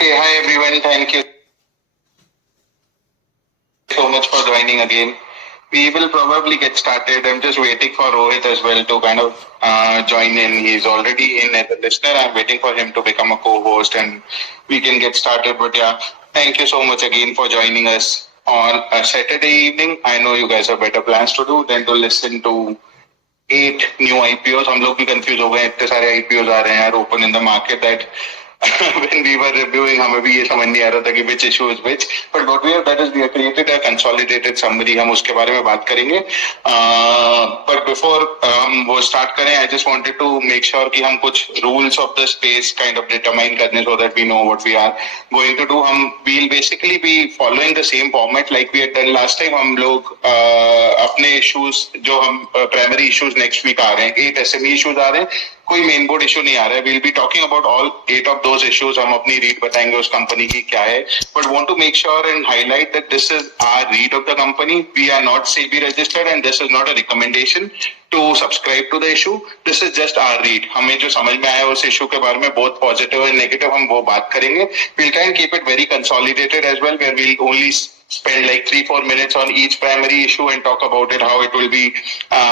Hey, hi everyone. Thank you so much for joining again. We will probably get started. I'm just waiting for Rohit as well to kind of join in. He's already in as a listener. I'm waiting for him to become a co-host and we can get started. But yeah, thank you so much again for joining us on a Saturday evening. I know you guys have better plans to do than to listen to 8 new IPOs. हम लोग भी confuse हो गए, इतने सारे IPOs आ रहे हैं यार open in the market that when we were reviewing हमें भी ये समझ नहीं आ रहा था कि which issue is which. But what we have done is we have created a consolidated summary. हम उसके बारे में बात करेंगे. But before हम वो start करें, I just wanted to make sure कि हम कुछ rules of the space kind of determine करने so that we know what we are going to do. हम we'll basically be following the same format like we had done last time. हम लोग अपने issues जो हम primary issues next week आ रहे हैं, 8 SME issues आ रहे हैं, कोई मेन बोर्ड इशू नहीं आ रहा है. Will be talking about all 8 of those issues. हम अपनी रीड बताएंगे उस कंपनी की क्या है, but want to make sure and highlight that this is our read of the company. We are not SEBI registered and this is not a recommendation to subscribe to the issue. This is just our read. हमें जो समझ में आया उस issue के बारे में, both positive and negative, हम वो बात करेंगे. Will try and keep it very consolidated as well, where will only spend like 3-4 minutes on each primary issue and talk about it, how it will be,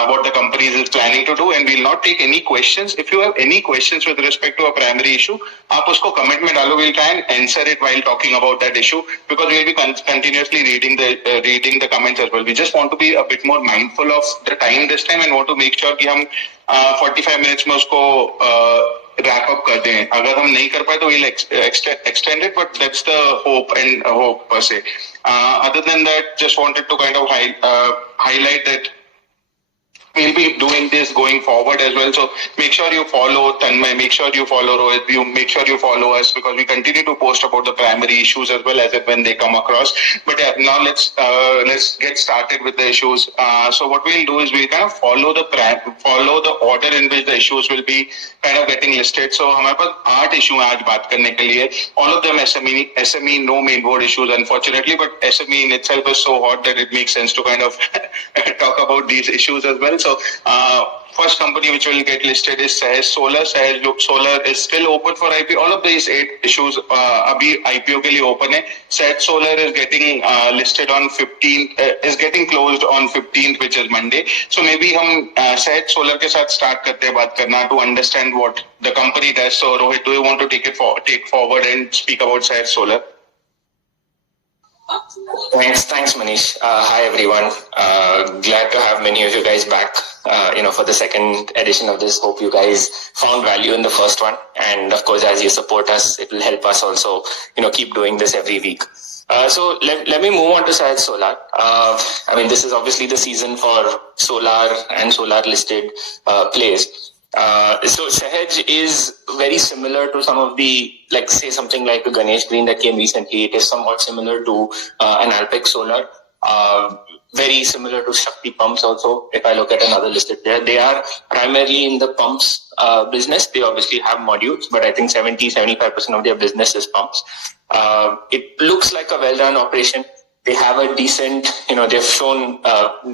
what the company is planning to do, and we'll not take any questions. If you have any questions with respect to a primary issue, आप उसको comment में डालो. We'll try and answer it while talking about that issue because we'll be continuously reading the comments as well. We just want to be a bit more mindful of the time this time and want to make sure कि हम 45 minutes में उसको wrap up कर दें. अगर हम नहीं कर पाए तो we'll extend it, but that's the hope per se. Other than that, just wanted to kind of highlight that we'll be doing this going forward as well. So make sure you follow Tanmay, make sure you follow Rohit, make sure you follow us because we continue to post about the primary issues as well as when they come across. But yeah, now let's get started with the issues. So what we'll do is we'll kind of follow the order in which the issues will be kind of getting listed. So हमारे पास 8 issue हैं आज बात करने के लिए. All of them SME, no main board issues unfortunately, but SME in itself is so hot that it makes sense to kind of talk about these issues as well. So first company which will get listed is Sehaj Solar. Sehaj Solar is still open for IPO. All of these 8 issues अभी IPO के लिए open है. Sehaj Solar is getting listed on 15th, is getting closed on 15th, which is Monday. So maybe हम Sehaj Solar के साथ start करते हैं बात करना to understand what the company does. So Rohit, do you want to take forward and speak about Sehaj Solar? Thanks, Manish. Hi, everyone. Glad to have many of you guys back, for the second edition of this. Hope you guys found value in the first one. And of course, as you support us, it will help us also, keep doing this every week. So let me move on to Sehaj Solar. This is obviously the season for solar and solar listed plays. So Sehaj is very similar to some of the, like say something like a Ganesh Green that came recently. It is somewhat similar to an Alpec Solar. Very similar to Shakti Pumps also. If I look at another listed player, they are primarily in the pumps business. They obviously have modules, but I think 70-75% of their business is pumps. It looks like a well-run operation. They have a decent, they've shown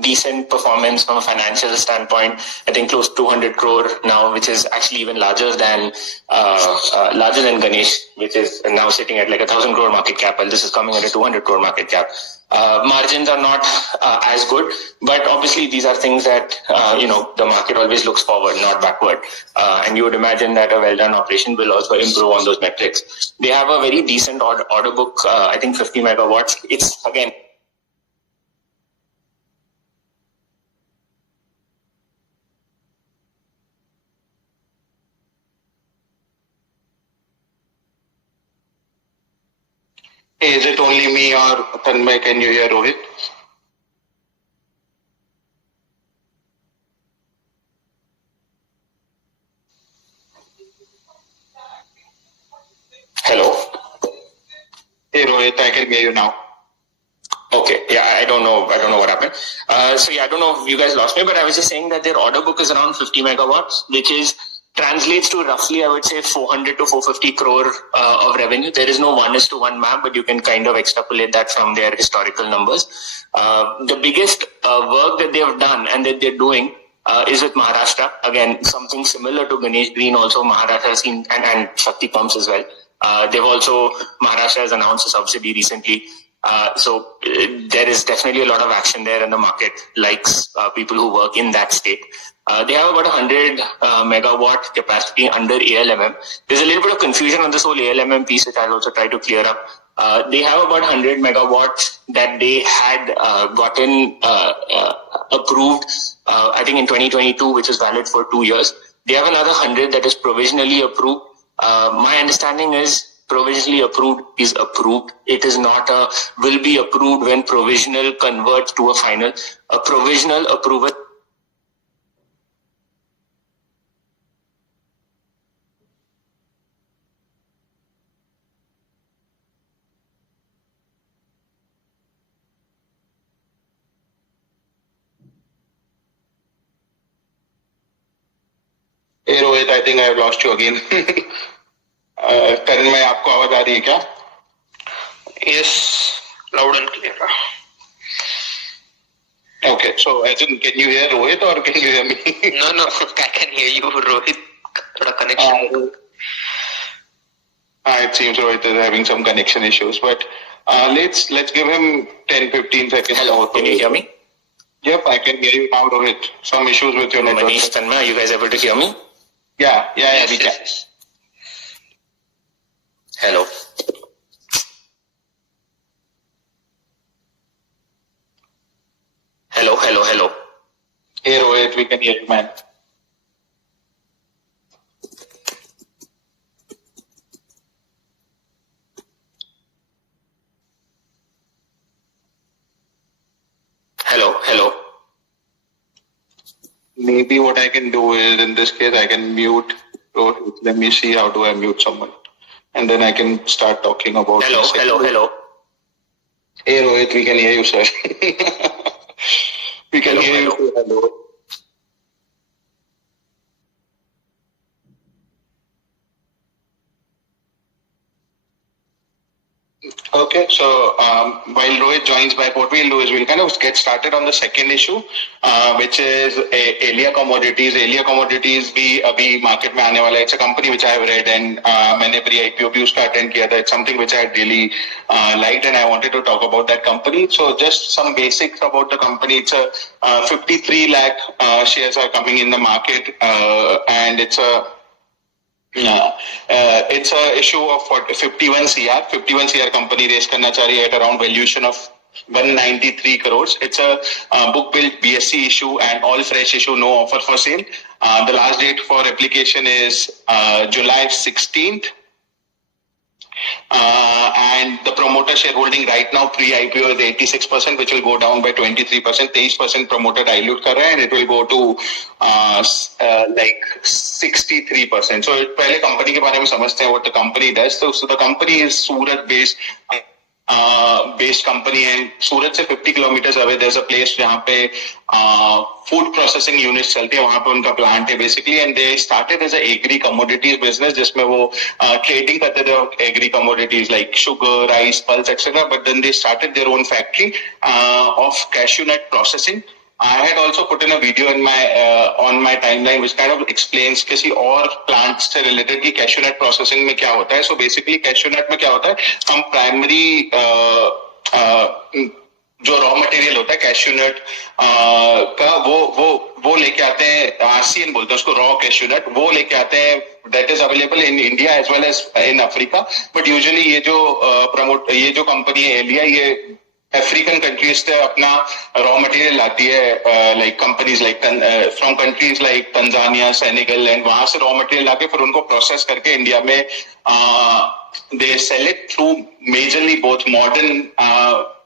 decent performance from a financial standpoint. I think close to 200 crore now, which is actually even larger than Ganesh, which is now sitting at like 1,000 crore market cap. Well, this is coming at a 200 crore market cap. Margins are not as good, but obviously these are things that, the market always looks forward, not backward. And you would imagine that a well-done operation will also improve on those metrics. They have a very decent order book, I think 50 megawatts. It's, again, Hey, is it only me or Tanmay? Can you hear Rohit? Hello? Hey Rohit, I can hear you now. Okay, yeah, I don't know what happened. So yeah, I don't know if you guys lost me, but I was just saying that their order book is around 50 megawatts, which translates to roughly, I would say, 400 to 450 crore of revenue. There is no 1:1 map, but you can kind of extrapolate that from their historical numbers. The biggest work that they have done and that they're doing is with Maharashtra. Again, something similar to Ganesh Green also, Maharashtra has seen, and Shakti Pumps as well. They've also, Maharashtra has announced a subsidy recently. So there is definitely a lot of action there, and the market likes people who work in that state. They have about 100 megawatt capacity under ALMM. There's a little bit of confusion on this whole ALMM piece, which I'll also try to clear up. They have about 100 megawatts that they had gotten approved, I think in 2022, which is valid for 2 years. They have another 100 that is provisionally approved. My understanding is provisionally approved is approved. It is not a will be approved when provisional converts to a final. A provisional approval. Hey Rohit, I think I have lost you again. Tanmay, आपको आवाज आ रही है क्या? Yes, loud and clear. Okay, so as in, can you hear Rohit or can you hear me? No, I can hear you, Rohit. थोड़ा connection. It seems Rohit is having some connection issues, but let's give him 10-15 seconds. Hello, can you hear me? Yep, I can hear you now, Rohit. Some issues with your network. Manish, Tanmay, are you guys able to hear me? Yeah, we can. Yes. Hello. Hello. Hey Rohit, we can hear you, man. Hello. Maybe what I can do is, in this case, I can mute Rohit. Let me see, how do I mute someone? And then I can start talking about Hello. Hey Rohit, we can hear you, sir. We can hear you. Hello. Okay, so while Rohit joins back, what we'll do is we'll kind of get started on the second issue, which is Aelea Commodities. Aelea Commodities भी अभी market में आने वाला है. It's a company which I have read and मैंने pre-IPO भी उसका attend किया था. It's something which I had really liked and I wanted to talk about that company. So just some basics about the company. It's a 53 lakh shares are coming in the market and it's a issue of 51 CR. 51 CR company raise करना चाह रही है at around valuation of 193 crores. It's a book build BSC issue and all fresh issue, no offer for sale. The last date for application is July 16th. And the promoter shareholding right now pre-IPO is 86%, which will go down by 23%. 23% promoter dilute कर रहा है and it will go to like 63%. So पहले company के बारे में समझते हैं what the company does. So the company is Surat based company and सूरत से 50 kilometers away there's a place जहाँ पे food processing units चलती है, वहाँ पे उनका plant है basically, and they started as a agri commodities business जिसमें वो trading करते थे agri commodities like sugar, rice, pulse, etc. But then they started their own factory of cashew nut processing. I had also put in a video in my on my timeline which kind of explains किसी और plants से related कि cashew nut processing में क्या होता है. So basically cashew nut में क्या होता है, हम primary जो रॉ मटेरियल होता है कैश्यू नट का वो लेके आते हैं, आरसीएन बोलते हैं उसको, रॉ कैश्यू नट, वो लेके आते हैं. That is available in India as well as in Africa. But usually ये जो कंपनी है एलिया, ये अफ्रीकन कंट्रीज से अपना रॉ मटेरियल लाती है, like companies like from countries like Tanzania, Senegal, and वहां से रॉ मटेरियल लाके फिर उनको प्रोसेस करके इंडिया में they sell it through majorly both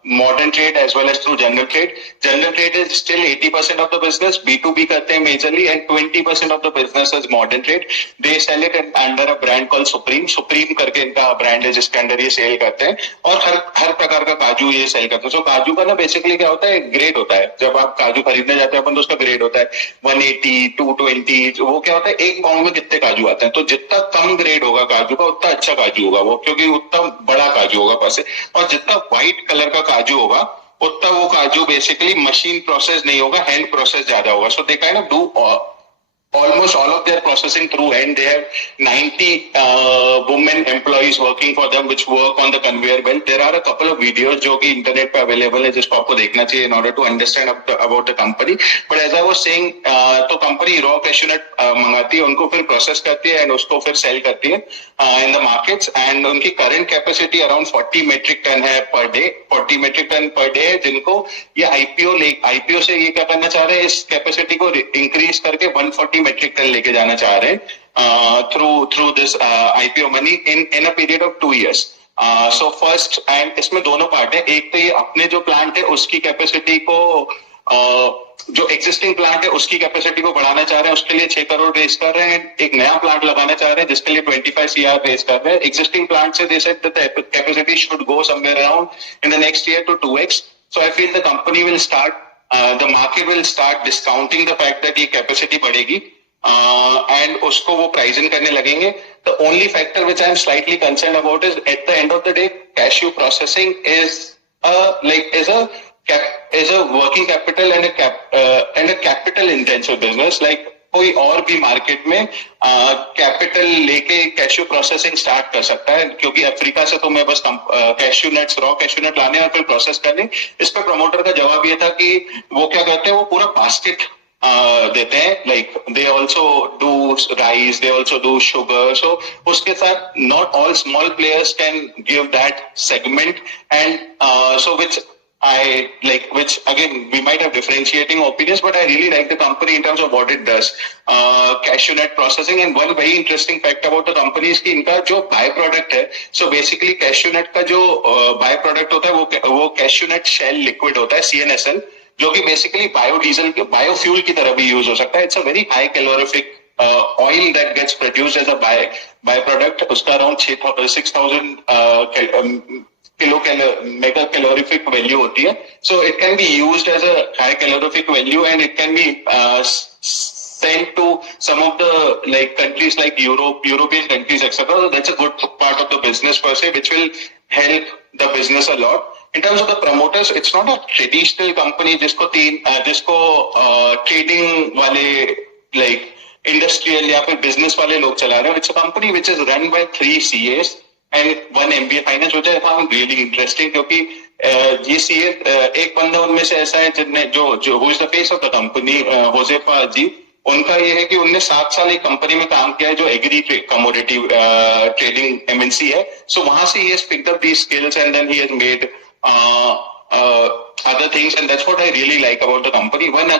modern trade as well as through general trade. General trade is still 80% of the business. B2B करते हैं majorly and 20% of the business is modern trade. They sell it under a brand called Supreme. Supreme करके इनका brand है जिसके अंदर ये cell करते हैं और हर प्रकार का काजू ये सेल करते हैं. So काजू का ना बेसिकली क्या होता है, ग्रेड होता है. जब आप काजू खरीदने जाते हैं अपन तो उसका ग्रेड होता है 180, 220. वो क्या होता है, एक पाउंड में कितने काजू आते हैं. तो जितना कम ग्रेड होगा काजू का उतना अच्छा काजू होगा वो, क्योंकि उतना बड़ा काजू होगा पैसे. और जितना व्हाइट कलर का काजू होगा उतना वो काजू बेसिकली मशीन प्रोसेस नहीं होगा, हैंड प्रोसेस ज्यादा होगा. So they kind of do almost all of their processing through end. They have 90 women employees working for them, which work on the conveyor belt. There are a couple of videos जो कि internet पे available है, जिसको आपको देखना चाहिए in order to understand about the company. But as I was saying, तो company raw cashew nut मंगाती है, उनको फिर process करती है and उसको फिर sell करती है in the markets. And उनकी current capacity around 40 metric ton है per day. 40 metric ton per day है, जिनको ये IPO से ये क्या करना चाह रहे हैं, इस कैपेसिटी को इंक्रीज करके 140 मेट्रिक टन लेके जाना चाह रहे हैं through this IPO money in a period of 2 years. So first and इसमें दोनों पार्ट है. एक तो ये अपने जो प्लांट है उसकी कैपेसिटी को जो एग्जिस्टिंग प्लांट है उसकी कैपेसिटी को बढ़ाना चाह रहे हैं, उसके लिए 6 करोड़ रेज कर रहे हैं. एक नया प्लांट लगाना चाह रहे हैं जिसके लिए 25 CR रेज कर रहे हैं. एग्जिस्टिंग प्लांट से they said that the capacity should go somewhere around in the next year to 2x. So I feel the company will start, the market will start discounting the fact that ये capacity बढ़ेगी and उसको वो pricing करने लगेंगे. The only factor which I am slightly concerned about is at the end of the day, cashew processing is a working capital and a capital intensive business. Like कोई और भी market में capital लेके cashew processing start कर सकता है, क्योंकि Africa से तो मैं बस cashew nuts raw cashew nut लाने और फिर प्रोसेस करने. इस पे प्रमोटर का जवाब ये था कि वो क्या करते हैं, वो पूरा बास्केट देते हैं. Like they also do rice, they also do sugar. So उसके साथ not all small players can give that segment and so which again we might have differentiating opinions, but I really like the company in terms of what it does. Cashew nut processing, and one very interesting fact about the company is कि इनका जो by product है, so basically cashew nut का जो by product होता है वो cashew nut shell liquid होता है, CNSL, जो कि बेसिकली बायोडीजल बायोफ्यूल की तरह भी यूज हो सकता है. It's a very high calorific oil that gets produced as a by product. उसका अराउंड 6,000 mega calorific value होती है. So it can be used as a high calorific value and it can be sent to some of the like countries like European countries, etc. So that's a good part of the business per se, which will help the business a lot. In terms of the promoters, it's not a traditional company जिसको trading वाले like industrial या फिर business वाले लोग चला रहे हैं. It's a company which is run by 3 CAs and 1 MBA finance, which I found really interesting, क्योंकि ये CA एक बंदा उनमें से ऐसा है जिनने जो who is the face of the company, होजेफा जी. उनका ये है कि उनने 7 साल एक कंपनी में काम किया है जो एग्री कमोडिटी ट्रेडिंग MNC है. सो वहां से he has picked up these skills and then he has made other things, and that's what I really like about the company. One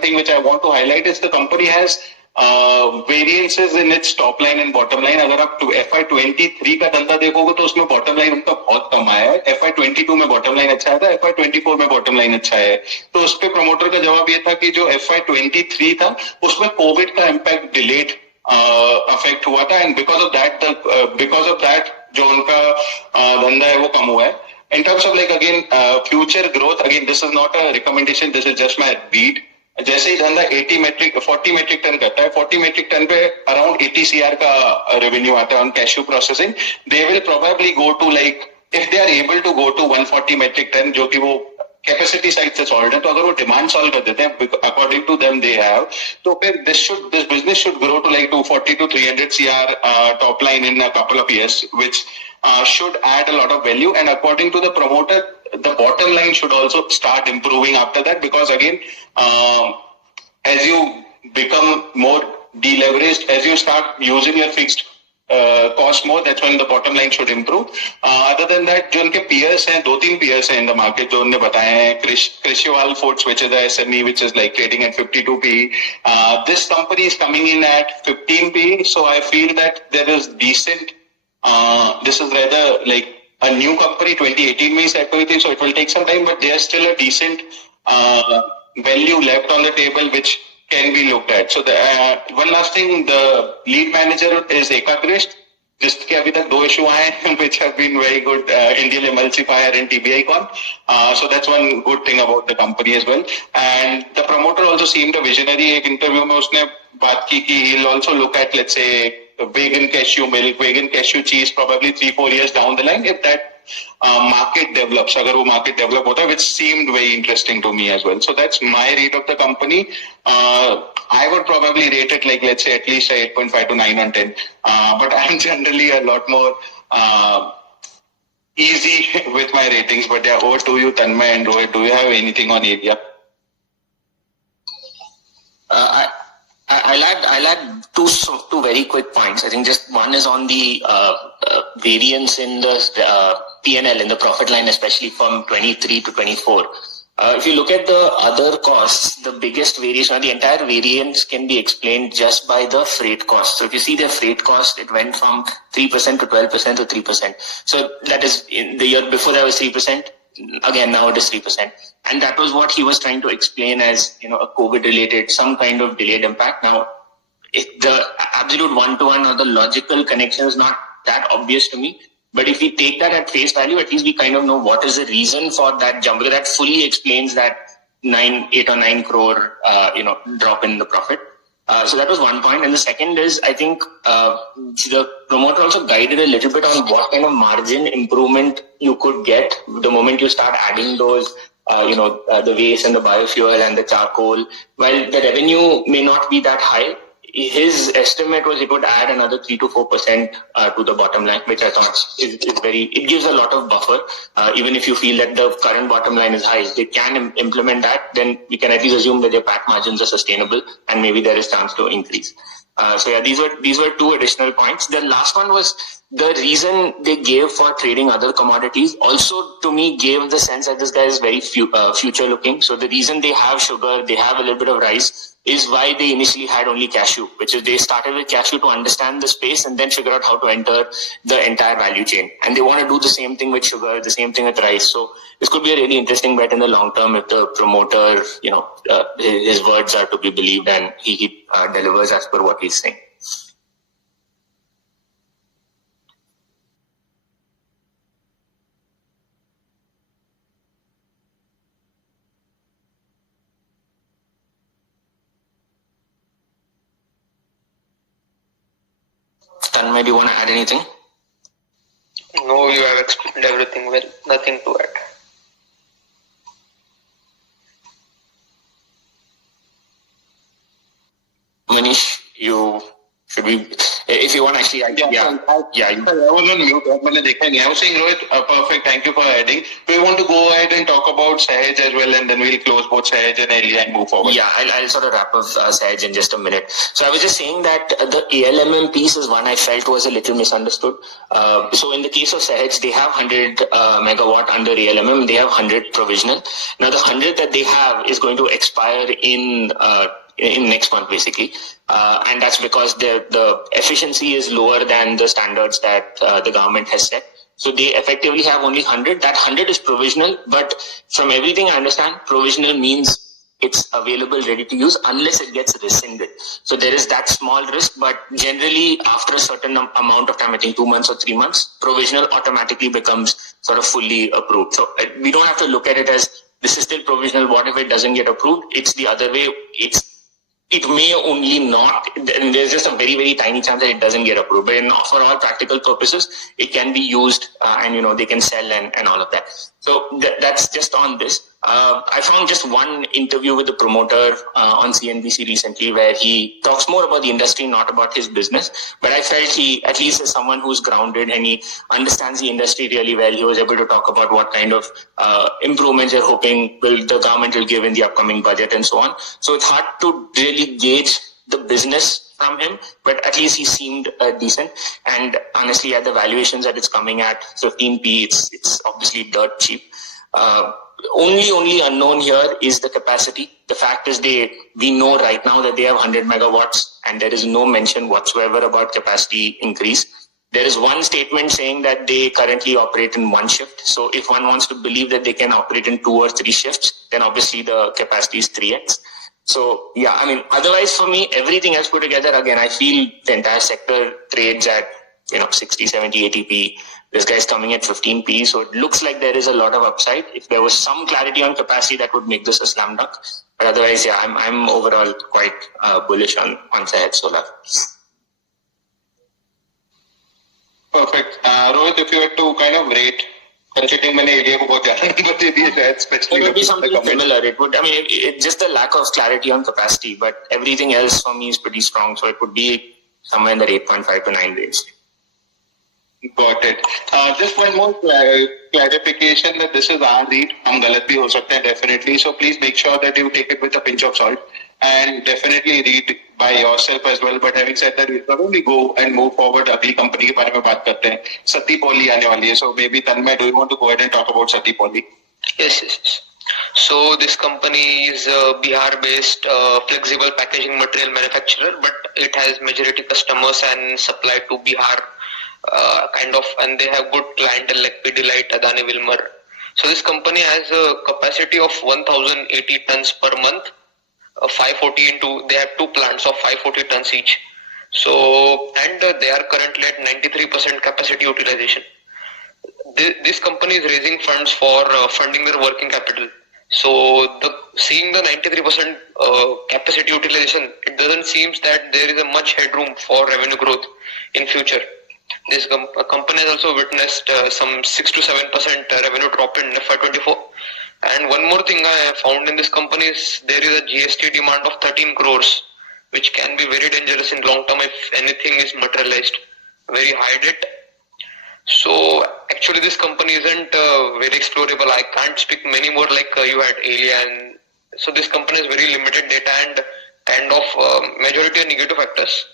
thing which I want to highlight is the company has variances in its top line and bottom line. अगर आप FY23 का धंधा देखोगे तो उसमें bottom line उनका बहुत कम आया है. FY22 में बॉटम लाइन अच्छा आया था, FY24 में बॉटम लाइन अच्छा है. तो उस पे प्रमोटर का जवाब ये था कि जो FY23 था उसमें कोविड का इम्पैक्ट डिलेड अफेक्ट हुआ था, एंड बिकॉज ऑफ दैट जो उनका धंधा है वो कम हुआ है. In terms of like again future growth, again this is not a recommendation, this is just my read. जैसे ही धंधा 40 मेट्रिक टन करता है, 40 मेट्रिक टन पे अराउंड 80 CR का रेवेन्यू आता है on cashew processing. They will probably go to like, if they are able to go to 140 metric ton, जो कि वो कैपेसिटी साइड से सॉल्व है, तो अगर वो डिमांड सॉल्व कर देते हैं according to them they have, तो फिर this business should grow to like 240 to 300 CR top line in a couple of years, which should add a lot of value. And according to the promoter, the bottom line should also start improving after that, because again as you become more deleveraged, as you start using your fixed cost more, that's when the bottom line should improve. Other than that, जो उनके peers हैं, 2-3 peers हैं in the market जो उन्होंने बताए हैं. Krishiwal Foods, which is a SME, which is like trading at 52 PE. This company is coming in at 15 PE, so I feel that there is decent. This is rather like a new company, 2018 में set हुई थी, so it will take some time, but there's still a decent value left on the table which can be looked at. So one last thing, the lead manager is Ekakrish, जिसके अभी तक 2 issue आए हैं which have been very good, Indian emulsifier and TBI con. So that's one good thing about the company as well. And the promoter also seemed a visionary. एक interview में उसने बात की कि he'll also look at, let's say, vegan cashew milk, vegan cashew cheese probably 3-4 years down the line if that market develops. अगर वो market develop होता है, which seemed very interesting to me as well. So that's my read of the company. I would probably rate it like, let's say, at least a 8.5 to 9 on 10. But I'm generally a lot more easy with my ratings. But yeah, over to you, Tanmay and Rohit. Do you have anything on Aelea? I'll add two very quick points. I think just one is on the variance in the P&L in the profit line, especially from 23 to 24. If you look at the other costs, the biggest variation, or the entire variance, can be explained just by the freight cost. So if you see the freight cost, it went from 3% to 12% to 3%. So that is, in the year before that was 3%. Again, now it is 3%. And that was what he was trying to explain as, a COVID-related, some kind of delayed impact. Now, the absolute one-to-one or the logical connection is not that obvious to me. But if we take that at face value, at least we kind of know what is the reason for that jump. Because that fully explains that 8 or 9 crore, drop in the profit. So that was one point. And the second is, I think the promoter also guided a little bit on what kind of margin improvement you could get the moment you start adding those, the waste and the biofuel and the charcoal. While the revenue may not be that high, his estimate was it would add another 3 to 4% to the bottom line, which I thought is it gives a lot of buffer. Even if you feel that the current bottom line is high, they can implement that, then we can at least assume that their PAT margins are sustainable and maybe there is chance to increase. So yeah, these were two additional points. The last one was the reason they gave for trading other commodities also, to me, gave the sense that this guy is very future looking. So the reason they have sugar, they have a little bit of rice, is why they initially had only cashew, which is they started with cashew to understand the space and then figure out how to enter the entire value chain. And they want to do the same thing with sugar, the same thing with rice. So this could be a really interesting bet in the long term if the promoter, his words are to be believed and he delivers as per what he's saying. Tanmay, do you want to add anything? No, you have explained everything well. Nothing to add. Manish, should we, if you want actually, I was on mute. I was saying, Rohit, perfect. Thank you for adding. We want to go ahead and talk about Sehaj as well, and then we'll close both Sehaj and Aelea and move forward. Yeah, I'll sort of wrap up Sehaj in just a minute. So I was just saying that the ALMM piece is one I felt was a little misunderstood. So in the case of Sehaj, they have 100 megawatt under ALMM, they have 100 provisional. Now the 100 that they have is going to expire in next month, basically. And that's because the efficiency is lower than the standards that the government has set. So they effectively have only 100. That 100 is provisional, but from everything I understand, provisional means it's available, ready to use, unless it gets rescinded. So there is that small risk, but generally after a certain amount of time, I think 2 months or 3 months, provisional automatically becomes sort of fully approved. So we don't have to look at it as this is still provisional. What if it doesn't get approved? It's the other way. It may only not, and there's just a very, very tiny chance that it doesn't get approved. But for all practical purposes, it can be used and, they can sell and all of that. So that's just on this. I found just one interview with the promoter on CNBC recently where he talks more about the industry, not about his business. But I felt he, at least as someone who's grounded and he understands the industry really well, he was able to talk about what kind of improvements they're hoping the government will give in the upcoming budget and so on. So it's hard to really gauge the business from him, but at least he seemed decent. And honestly, at the valuations that it's coming at, 15p, it's obviously dirt cheap. Only unknown here is the capacity. The fact is we know right now that they have 100 megawatts and there is no mention whatsoever about capacity increase. There is one statement saying that they currently operate in one shift. So if one wants to believe that they can operate in 2 or 3 shifts, then obviously the capacity is 3x. So yeah, otherwise for me, everything else put together, again, I feel the entire sector trades at 60, 70, 80p. This guy's coming at 15p, so it looks like there is a lot of upside. If there was some clarity on capacity, that would make this a slam dunk. But otherwise, yeah, I'm overall quite bullish on Sehaj Solar. Perfect. Rohit, if you had to kind of rate Considering मैंने एलिया को बहुत ज्यादा number दे दिए शायद, especially It would be with the something comments. similar. It would, I mean, it just the lack of clarity on capacity, but everything else for me is pretty strong. So it would be somewhere in the 8.5 to 9 range. Got it. Just one more clarification that this is our read. हम गलत भी हो सकते हैं definitely. So please make sure that you take it with a pinch of salt and definitely read by yourself as well. But having said that, we'll probably go and move forward. अगली company के बारे में बात करते हैं. Sati Poly आने वाली है. So maybe Tanmay, do you want to go ahead and talk about Sati Poly? Yes. So this company is a Bihar-based flexible packaging material manufacturer, but it has majority customers and supply to Bihar. And they have good clientele like Pidilite, Adani Wilmar. So this company has a capacity of 1080 tons per month, 540 they have two plants of 540 tons each. So, and they are currently at 93% capacity utilization. This company is raising funds for funding their working capital. So seeing the 93% capacity utilization, it doesn't seem that there is a much headroom for revenue growth in future. This company has also witnessed some 6 to 7% revenue drop in FY24. And one more thing I found in this company is there is a GST demand of 13 crores, which can be very dangerous in long term if anything is materialized. Very high debt. So actually this company isn't very explorable. I can't speak many more like you had Aelea, and so this company has very limited data and kind of majority of negative factors.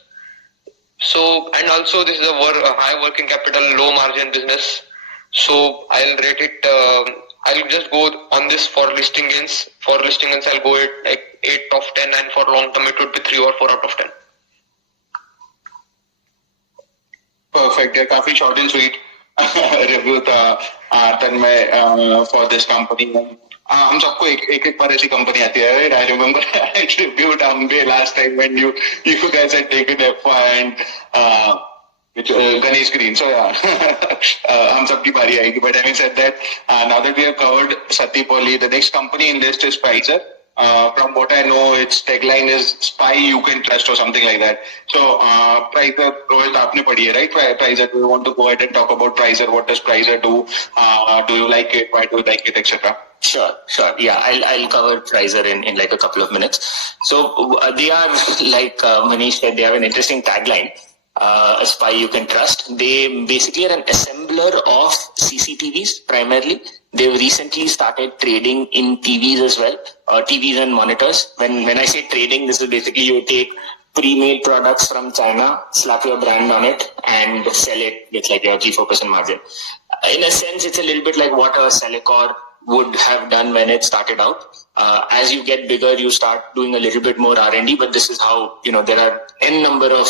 So, and also this is a high working capital, low margin business. So I'll rate it, I'll just go on this for listing gains. For listing gains, I'll go it like 8 of 10, and for long term it would be 3 or 4 out of 10. Perfect. Yeah, काफी short and sweet review था Tanmay for this company. हम सबको एक बार ऐसी company आती है, right? I remember I reviewed Ambe last time when you guys had taken F1 and Ganesh Green. So yeah, हम सबकी बारी आएगी. But having said that, now that we have covered Sati Poly, the next company in list is Prizor. From what I know, its tagline is "Spy You Can Trust" or something like that. So, Prizor, Rohit, आपने पढ़ी है, right? Prizor. Do you want to go ahead and talk about Prizor? What does Prizor do? Do you like it? Why do you like it, etc.? Sure. Yeah, I'll cover Prizor in like a couple of minutes. So they are like Manish said, they have an interesting tagline. A spy you can trust. They basically are an assembler of CCTVs primarily. They've recently started trading in TVs as well, TVs and monitors. When I say trading, this is basically you take pre-made products from China, slap your brand on it, and sell it with like your key focus and margin. In a sense, it's a little bit like what a Celicor would have done when it started out. As you get bigger, you start doing a little bit more R&D, but this is how, there are n number of,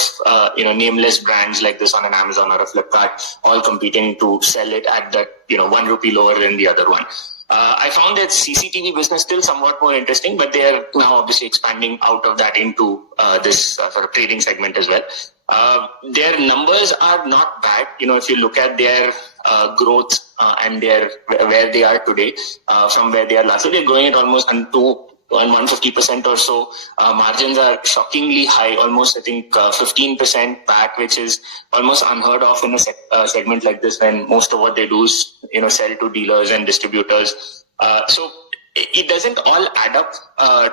nameless brands like this on an Amazon or a Flipkart, all competing to sell it at that, 1 rupee lower than the other one. I found that CCTV business still somewhat more interesting, but they are now obviously expanding out of that into this sort of trading segment as well. Their numbers are not bad. If you look at their growth and where they are today from where they are last year, they're growing at almost 150% or so. Margins are shockingly high, almost I think 15% PAT, which is almost unheard of in a segment like this when most of what they do is sell to dealers and distributors. So it doesn't all add up,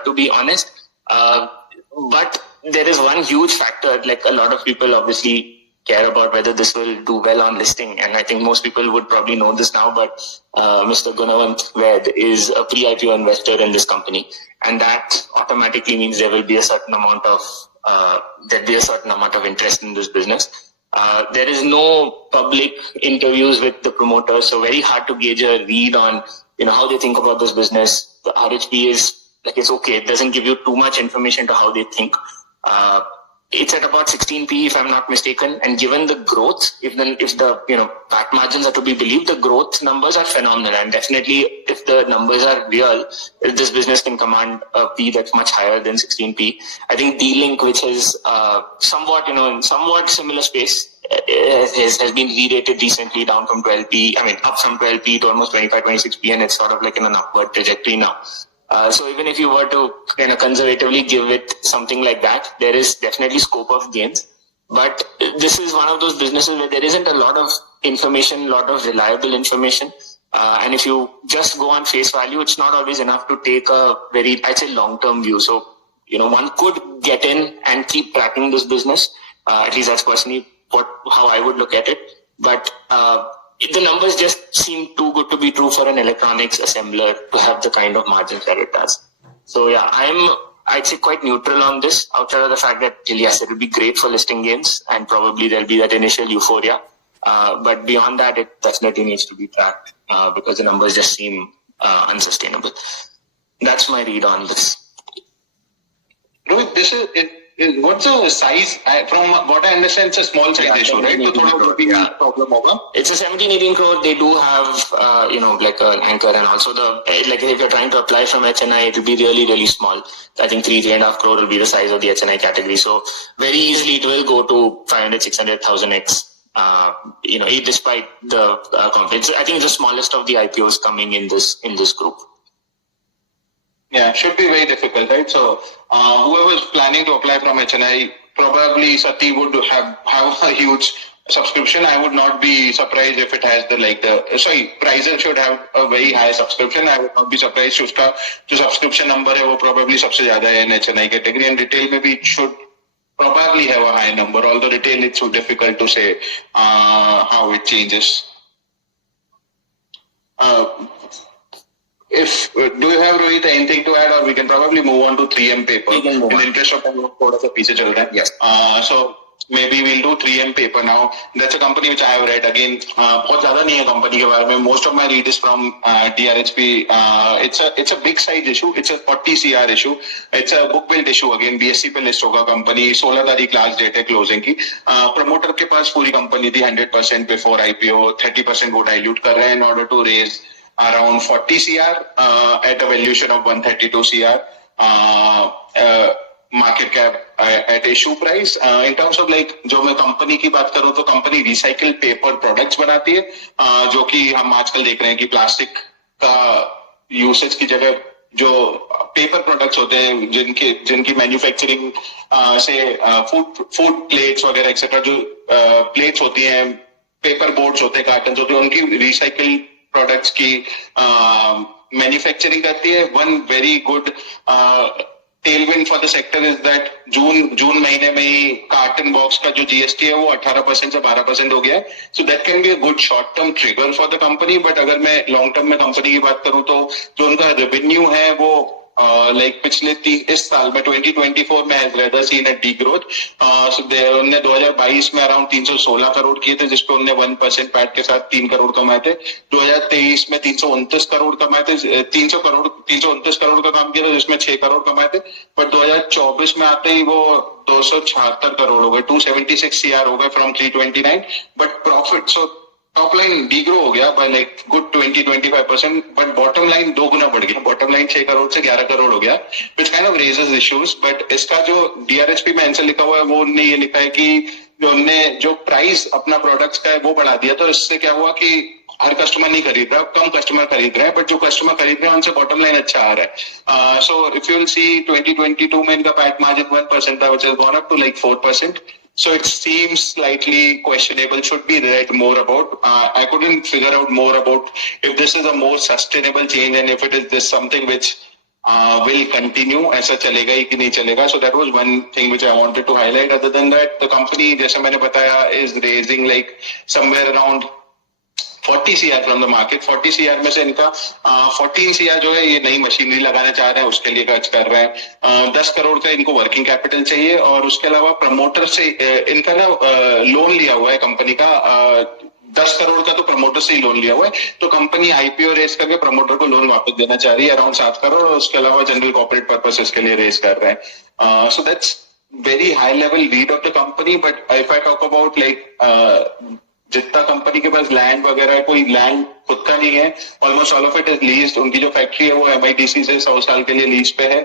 to be honest. But there is one huge factor, like a lot of people obviously care about whether this will do well on listing. And I think most people would probably know this now, but Mr. Gunawant Ved is a pre-IPO investor in this company. And that automatically means there will be a certain amount of interest in this business. There is no public interviews with the promoters, so very hard to gauge a read on how they think about this business. The RHP is like, it's okay. It doesn't give you too much information to how they think. It's at about 16p if I'm not mistaken, and given the growth, if the PAT margins are to be believed, the growth numbers are phenomenal, and definitely if the numbers are real, this business can command a P that's much higher than 16p. I think D-Link, which is somewhat in somewhat similar space, has been re-rated recently down from 12p. Up from 12p to almost 25, 26p, and it's sort of like in an upward trajectory now. So even if you were to conservatively give it something like that, there is definitely scope of gains. But this is one of those businesses where there isn't a lot of information, a lot of reliable information. And if you just go on face value, it's not always enough to take a very, I'd say, long-term view. So, one could get in and keep tracking this business. At least that's personally how I would look at it. But the numbers just seem too good to be true for an electronics assembler to have the kind of margins that it does. So yeah, I'd say quite neutral on this, outside of the fact that, yes, it would be great for listing games and probably there'll be that initial euphoria. But beyond that, it definitely needs to be tracked because the numbers just seem unsustainable. That's my read on this. Rohit, this is what's the size? From what I understand, it's a small size issue, right? So problem over. It's a 17-18 crore. They do have, like an anchor, and also like if you're trying to apply from HNI, it will be really, really small. I think 3.5 crore will be the size of the HNI category. So very easily it will go to 500, 600,000 X. Despite the confidence, I think it's the smallest of the IPOs coming in this group. Yeah, should be very difficult, right? So whoever's planning to apply from HNI, probably Sati would have a huge subscription. I would not be surprised if it has Prizor should have a very high subscription. I would not be surprised if उसका जो subscription number है वो probably सबसे ज़्यादा है in HNI category, and retail maybe it should probably have a high number. Although retail it's so difficult to say how it changes. Do you have, Rohit, anything to add, or we can probably move on to 3M paper? We can move in the interest of time, थोड़ा सा पीछे चल रहा है. Yes. So maybe we'll do 3M paper now. That's a company which I have read. Again, बहुत ज़्यादा नहीं है company के बारे में. Most of my read is from DRHP. It's a big size issue. It's a 40 CR issue. It's a book build issue. Again, BSE पे list होगा company. 16 तारीख last date है closing की. Promoter के पास पूरी company थी 100% before IPO. 30% वो dilute कर रहे हैं in order to raise around 40 CR at a valuation of 132 CR. Market cap at issue price. In terms of like जो मैं कंपनी की बात करूं तो कंपनी रिसाइकल पेपर प्रोडक्ट्स बनाती है, जो कि हम आजकल देख रहे हैं कि प्लास्टिक का यूसेज की जगह जो पेपर प्रोडक्ट्स होते हैं जिनकी मैन्युफैक्चरिंग से फूड प्लेट्स वगैरह एक्सेट्रा जो प्लेट्स होती हैं, पेपर बोर्ड्स होते हैं, कार्टन होते हैं, उनकी रिसाइकल प्रोडक्ट्स की मैन्युफैक्चरिंग करती है. One very good tailwind for the sector is that जून महीने में ही कार्टन बॉक्स का जो जीएसटी है वो 18% से 12% हो गया है. So that can be a good short term trigger for the company. But अगर मैं लॉन्ग टर्म में कंपनी की बात करूं तो जो उनका रेवेन्यू है वो पिछले इस साल में 2024 में has rather seen a degrowth. So उन्होंने 2022 में अराउंड 316 करोड़ किए थे, जिसपे उन्होंने 1% पैट के साथ 3 करोड़ कमाए थे. 2023 में 329 करोड़ कमाए थे, 329 करोड़ का काम किया था, जिसमें 6 करोड़ कमाए थे. बट 2024 में आते ही वो 276 करोड़ हो गए, 276 CR हो गए from 329. But profit top line degrow हो गया by like good 20-25%, but bottom line 2 गुना बढ़ गया. बॉटम लाइन 6 करोड़ से 11 करोड़ हो गया, which kind of raises issues. But इसका जो DRHP में आंसर लिखा हुआ है वो उन्होंने ये लिखा है कि उन्होंने जो प्राइस अपना प्रोडक्ट्स का है वो बढ़ा दिया. तो इससे क्या हुआ कि हर कस्टमर नहीं खरीद रहा, कम कस्टमर खरीद रहे हैं, बट जो कस्टमर खरीद रहे हैं उनसे बॉटम लाइन अच्छा आ रहा है. So if you will see 2022 में इनका पैट मार्जिन 1% था, which has gone up to like 4%. So it seems slightly questionable, should be read more about. I couldn't figure out more about if this is a more sustainable change and if it is this something which will continue. ऐसा चलेगा ही कि नहीं चलेगा. So that was one thing which I wanted to highlight. Other than that, the company, जैसे मैंने बताया, is raising like somewhere around 40 CR from the market. 40 CR में से इनका 14 CR जो है ये नई मशीनरी लगाना चाह रहे हैं, उसके लिए खर्च कर रहे हैं. 10 करोड़ का इनको वर्किंग कैपिटल चाहिए, और उसके अलावा प्रमोटर से इनका ना लोन लिया हुआ है कंपनी का. 10 करोड़ का तो प्रमोटर से ही लोन लिया हुआ है. तो कंपनी IPO रेस करके प्रमोटर को लोन वापस देना चाह रही है अराउंड 7 करोड़, और उसके अलावा जनरल कॉर्पोरेट पर्पसेस के लिए रेस कर रहे हैं. So that's very high level read of the company. But if I talk about like जितना कंपनी के पास लैंड वगैरह है, कोई लैंड खुद का नहीं है, almost all of it is leased. उनकी जो फैक्ट्री है वो MIDC से 100 साल के लिए लीज पे है.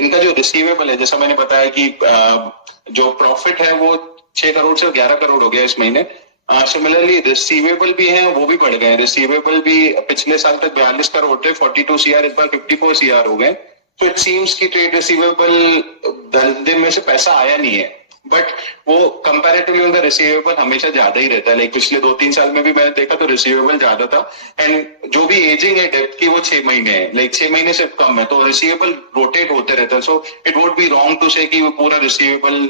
इनका जो रिसीवेबल है, जैसा मैंने बताया कि जो प्रॉफिट है वो 6 करोड़ से 11 करोड़ हो गया इस महीने. सिमिलरली रिसीवेबल भी है, वो भी बढ़ गए. रिसीवेबल भी पिछले साल तक 42 करोड़ थे, 42 CR, इस बार 54 CR हो गए. तो इट सीम्स की ट्रेड रिसीवेबल धंधे में से पैसा आया नहीं है. बट वो कंपैरेटिवली उनका रिसीवेबल हमेशा ज्यादा ही रहता है. लाइक पिछले 2-3 साल में भी मैंने देखा तो रिसीवेबल ज्यादा था. एंड जो भी एजिंग है डेप्थ की वो 6 महीने है. लाइक 6 महीने से कम है तो रिसीवेबल रोटेट होते रहते हैं. So it would be wrong to say कि वो पूरा रिसीवेबल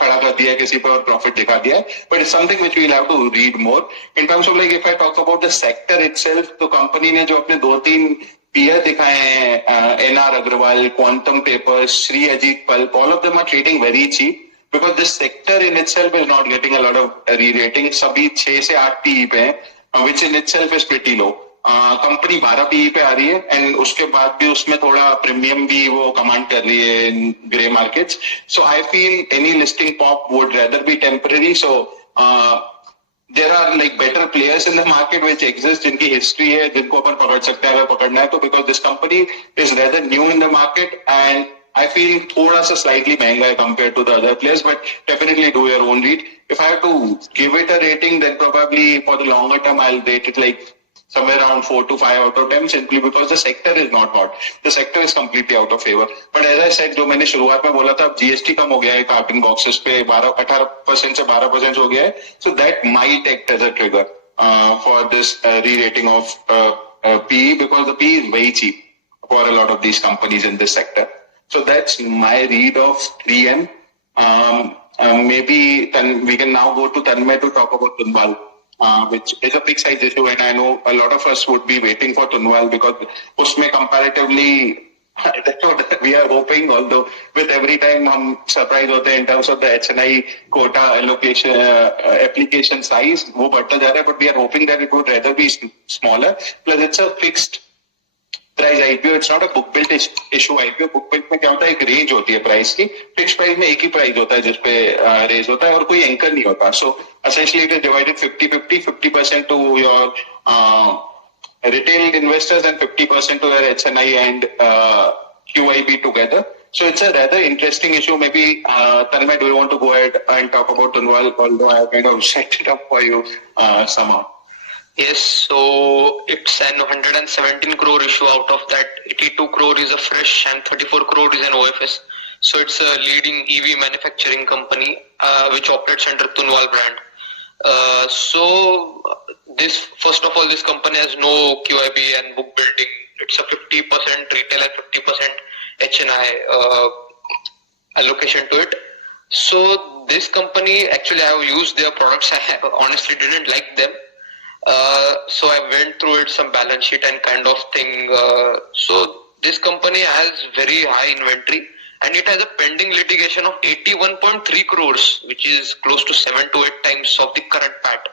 खड़ा कर दिया किसी पे और प्रॉफिट दिखा दिया है. But it's something which we will have to read more in terms of like if I talk about the sector itself. तो कंपनी ने जो अपने 2-3 peer दिखाए हैं, NR Agarwal, Quantum Papers, Shree Ajit Pulp, all of them are trading very cheap because this sector in itself is not getting a lot of re-rating. सभी 6 से 8 PE पे हैं, which in itself is pretty low. Company 12 PE पे आ रही है and उसके बाद भी उसमें थोड़ा प्रीमियम भी वो कमांड कर रही है in grey markets. So I feel any listing pop would rather B temporary. So there are like better players in the market which exist जिनकी हिस्ट्री है जिनको अपन पकड़ सकते हैं अगर पकड़ना है तो. because this company is rather new in the market and I feel थोड़ा सा slightly महंगा है compared to the other players, but definitely do your own read. If I have to give it a rating, then probably for the longer term I'll rate it like somewhere around 4 to 5 out of 10 simply because the sector is not hot. The sector is completely out of favor. But as I said, जो मैंने शुरुआत में बोला था, GST कम हो गया है cartoon boxes पे 18% से 12% हो गया है. So that might act as a trigger for this re-rating of PE because the PE is very cheap for a lot of these companies in this sector. So that's my read of 3M. Maybe we can now go to Tanmay to talk about Tunwal. Which is a big size issue and I know a lot of us would be waiting for Tunwal because उसमें comparatively that's what we are hoping, although with every time हम surprise होते हैं in terms of the HNI quota allocation application size वो बढ़ता जा रहा है. But we are hoping that it would rather be smaller, plus it's a fixed price IPO. It's not a book built issue. IPO book built में क्या होता है, एक रेंज होती है प्राइस की. फिक्स प्राइस में एक ही प्राइस होता है जिसपे रेज होता है और कोई एंकर नहीं होता. सो essentially it is divided 50-50, 50% to your retail investors and 50% to your HNI and QIB together. So it's a rather interesting issue. Maybe Tanmay, do you want to go ahead and talk about Tunwal, although I have kind of set it up for you somehow. Yes, so it's an 117 crore issue. Out of that, 82 crore is a fresh and 34 crore is an OFS. So it's a leading EV manufacturing company which operates under Tunwal brand. So this, first of all, this company has no QIB and book building. It's a 50% retail and 50% HNI allocation to it. So this company, actually I have used their products. I honestly didn't like them. So I went through it, some balance sheet and kind of thing. So this company has very high inventory and it has a pending litigation of 81.3 crores, which is close to 7 to 8 times of the current PAT.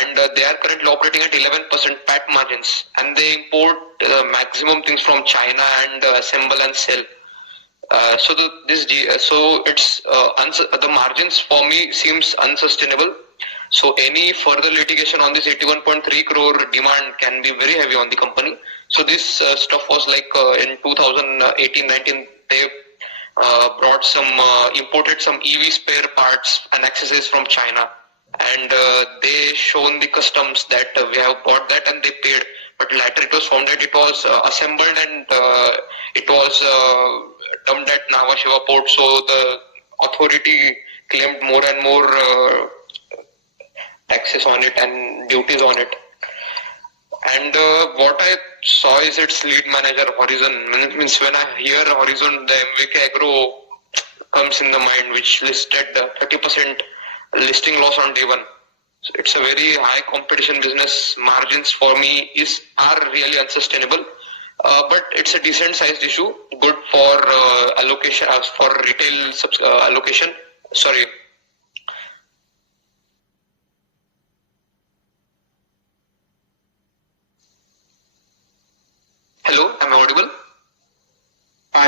And they are currently operating at 11% PAT margins, and they import maximum things from China and assemble and sell. So it's the margins for me seems unsustainable. So any further litigation on this 81.3 crore demand can be very heavy on the company. So this stuff was like in 2018-19 they imported some EV spare parts and accessories from China, and they shown the customs that we have bought that and they paid. But later it was found that it was assembled and it was dumped at Nhava Sheva port. So the authority claimed more and more taxes on it and duties on it. And what I saw is its lead manager Horizon. Means when I hear Horizon, the MVK Agro comes in the mind, which listed 30% listing loss on day one. So it's a very high competition business. Margins for me are really unsustainable. But it's a decent sized issue, good for allocation, for retail allocation. Sorry. Hello, am I audible?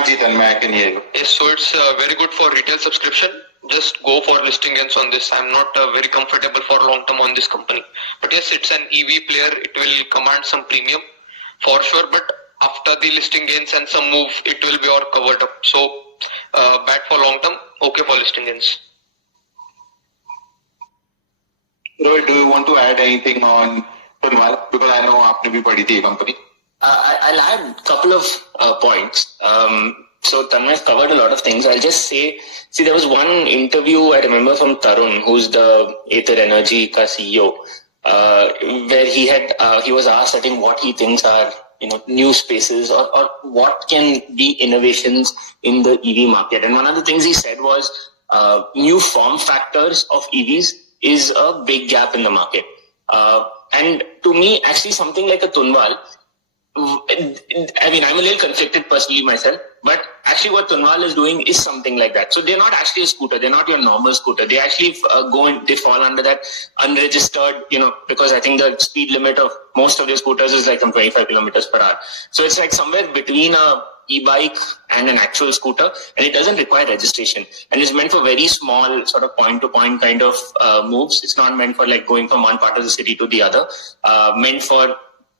Ji Tanmay, I can hear you. Yes, so it's very good for retail subscription. Just go for listing gains on this. I'm not very comfortable for long term on this company. But yes, it's an EV player. It will command some premium for sure. But after the listing gains and some move, it will be all covered up. So bad for long term, okay for listing gains. Rohit, do you want to add anything on Tunwal? Because I know आपने भी पढ़ी थी ये company. I'll add a couple of points. So Tanmay covered a lot of things. I'll just say, there was one interview I remember from Tarun, who's the Aether Energy ka CEO, where he was asked, I think, what he thinks are new spaces or what can be innovations in the EV market. And one of the things he said was new form factors of EVs is a big gap in the market. And to me, actually, something like a Tunwal, I mean, I'm a little conflicted personally myself, but actually what Tunwal is doing is something like that. So they're not actually a scooter. They're not your normal scooter. They actually they fall under that unregistered, because I think the speed limit of most of their scooters is like 25 kilometers per hour. So it's like somewhere between a e-bike and an actual scooter, and it doesn't require registration. And it's meant for very small sort of point-to-point kind of moves. It's not meant for like going from one part of the city to the other. Meant for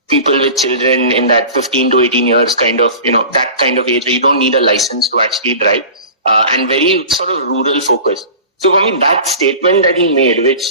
people with children in that 15 to 18 years kind of, that kind of age where you don't need a license to actually drive, and very sort of rural focus. So for me, that statement that he made, which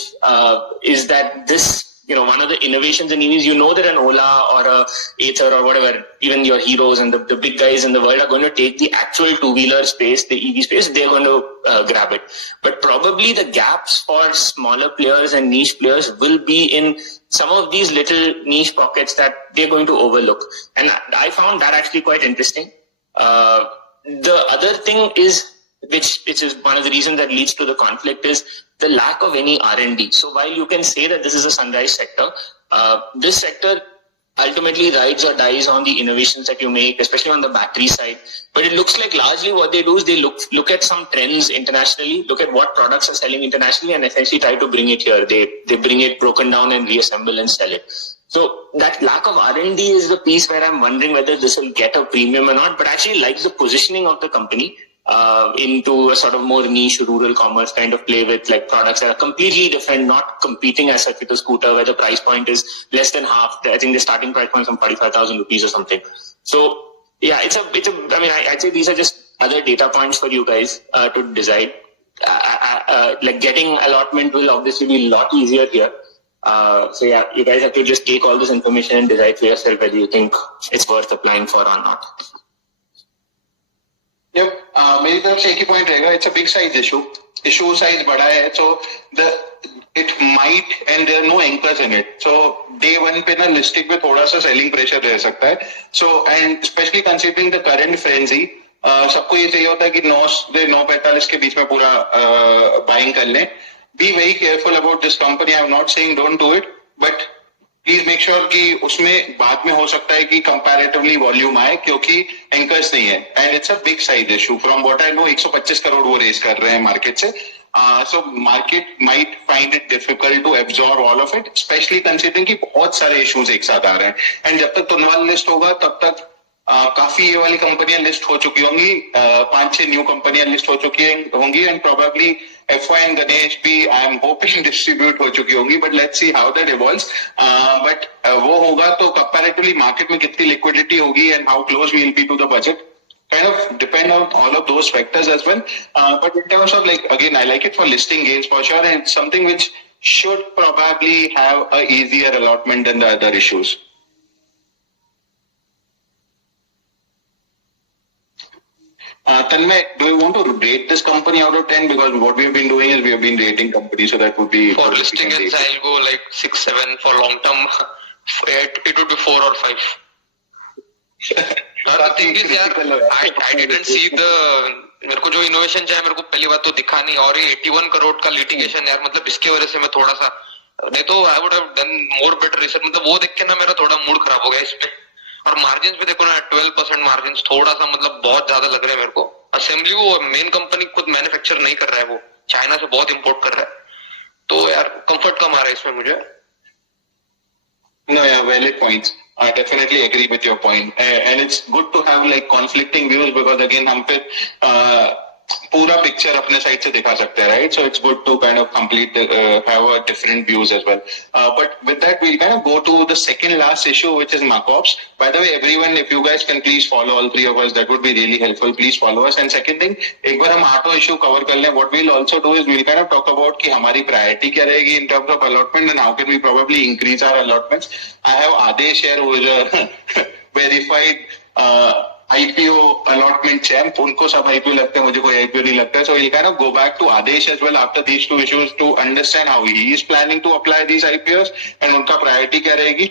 is that this, one of the innovations in EVs, that an Ola or a Aether or whatever, even your heroes and the big guys in the world are going to take the actual two-wheeler space, the EV space, they're going to grab it. But probably the gaps for smaller players and niche players will be in some of these little niche pockets that they're going to overlook. And I found that actually quite interesting. The other thing is, which is one of the reasons that leads to the conflict, is the lack of any R&D. So while you can say that this is a sunrise sector, this sector ultimately rides or dies on the innovations that you make, especially on the battery side. But it looks like largely what they do is they look at some trends internationally, look at what products are selling internationally, and essentially try to bring it here. They bring it broken down and reassemble and sell it. So that lack of R&D is the piece where I'm wondering whether this will get a premium or not, but I actually like the positioning of the company into a sort of more niche rural commerce kind of play with like products that are completely different, not competing as such with a scooter where the price point is less than half. I think the starting price point is some 45,000 rupees or something. So yeah, I'd say these are just other data points for you guys to decide. Like getting allotment will obviously be a lot easier here. So yeah, you guys have to just take all this information and decide for yourself whether you think it's worth applying for or not. Yep, मेरी तरफ से एक ही point रहेगा. It's a big size issue size बड़ा है, so it might and there are no anchors in it, so day one पे ना listing पे थोड़ा सा selling pressure रह सकता है. So and especially considering the current frenzy, सबको ये चाहिए होता है कि 9:45 के बीच में पूरा buying कर लें. Be very careful about this company. I'm not saying don't do it, but please make sure कि उसमें बाद में हो सकता है कि कंपैरेटिवली वॉल्यूम आए, क्योंकि एंकर्स नहीं है and it's a big size issue. From what I know 125 crore वो रेज कर रहे हैं मार्केट से. So market might find it difficult to absorb all of it, specially considering कि बहुत सारे इश्यूज एक साथ आ रहे हैं. एंड जब तक तुनवाल लिस्ट होगा तब तक काफी ये वाली कंपनियां लिस्ट हो चुकी होंगी, 5-6 न्यू कंपनियां लिस्ट हो चुकी होंगी, and probably FY and Ganesh भी I am hoping distribute हो चुकी होंगी, but let's see how that evolves. But वो होगा तो comparatively market में कितनी liquidity होगी and how close we will be to the budget kind of depend on all of those factors as well. But in terms of like, again, I like it for listing gains for sure, and it's something which should probably have a easier allotment than the other issues. Tanmay, do you want to rate this company out of 10? Because what we have been doing is we have been rating companies, so that would be... For listing gains, I'll go like 6-7. For long term, it would be 4 or 5. The thing is, I didn't see मेरे को जो innovation चाहिए मेरे को पहली बात तो दिखा नहीं, और ये 81 करोड़ का लिटिगेशन यार, मतलब इसके वजह से मैं थोड़ा सा, नहीं तो आई would have done more better research. मतलब वो देख के ना मेरा थोड़ा मूड खराब हो गया इस पे. और मार्जिन भी देखो ना, 12% मार्जिन थोड़ा सा मतलब बहुत ज्यादा लग रहा है मेरे को. असेंबली वो मेन कंपनी खुद मैन्युफैक्चर नहीं कर रहा है, वो चाइना से बहुत इंपोर्ट कर रहा है, तो यार कंफर्ट कम आ रहा है इसमें मुझे. No, yeah, valid points. I definitely agree with your point, and it's good to have like conflicting views, because again हम पे पूरा पिक्चर अपने साइड से दिखा सकते हैं, right? So it's good to kind of complete have a different views as well. But with that, we'll kind of go to the second last issue, which is Macobs. By the way, everyone, if you guys can please follow all three of us, that would be really helpful. Please follow us. And second thing, एक बार हम auto issue cover कर लें. What we'll also do is we'll kind of talk about कि हमारी priority क्या रहेगी in terms of allotment and how can we probably increase our allotments. I have Adesh here, who is a verified IPO allotment champ, उनको सब IPO लगता है, मुझे कोई IPO नहीं लगता है. So he'll kind of go back to Adesh as well after these two issues to understand how he is planning to apply these IPOs and उनका priority क्या रहेगी.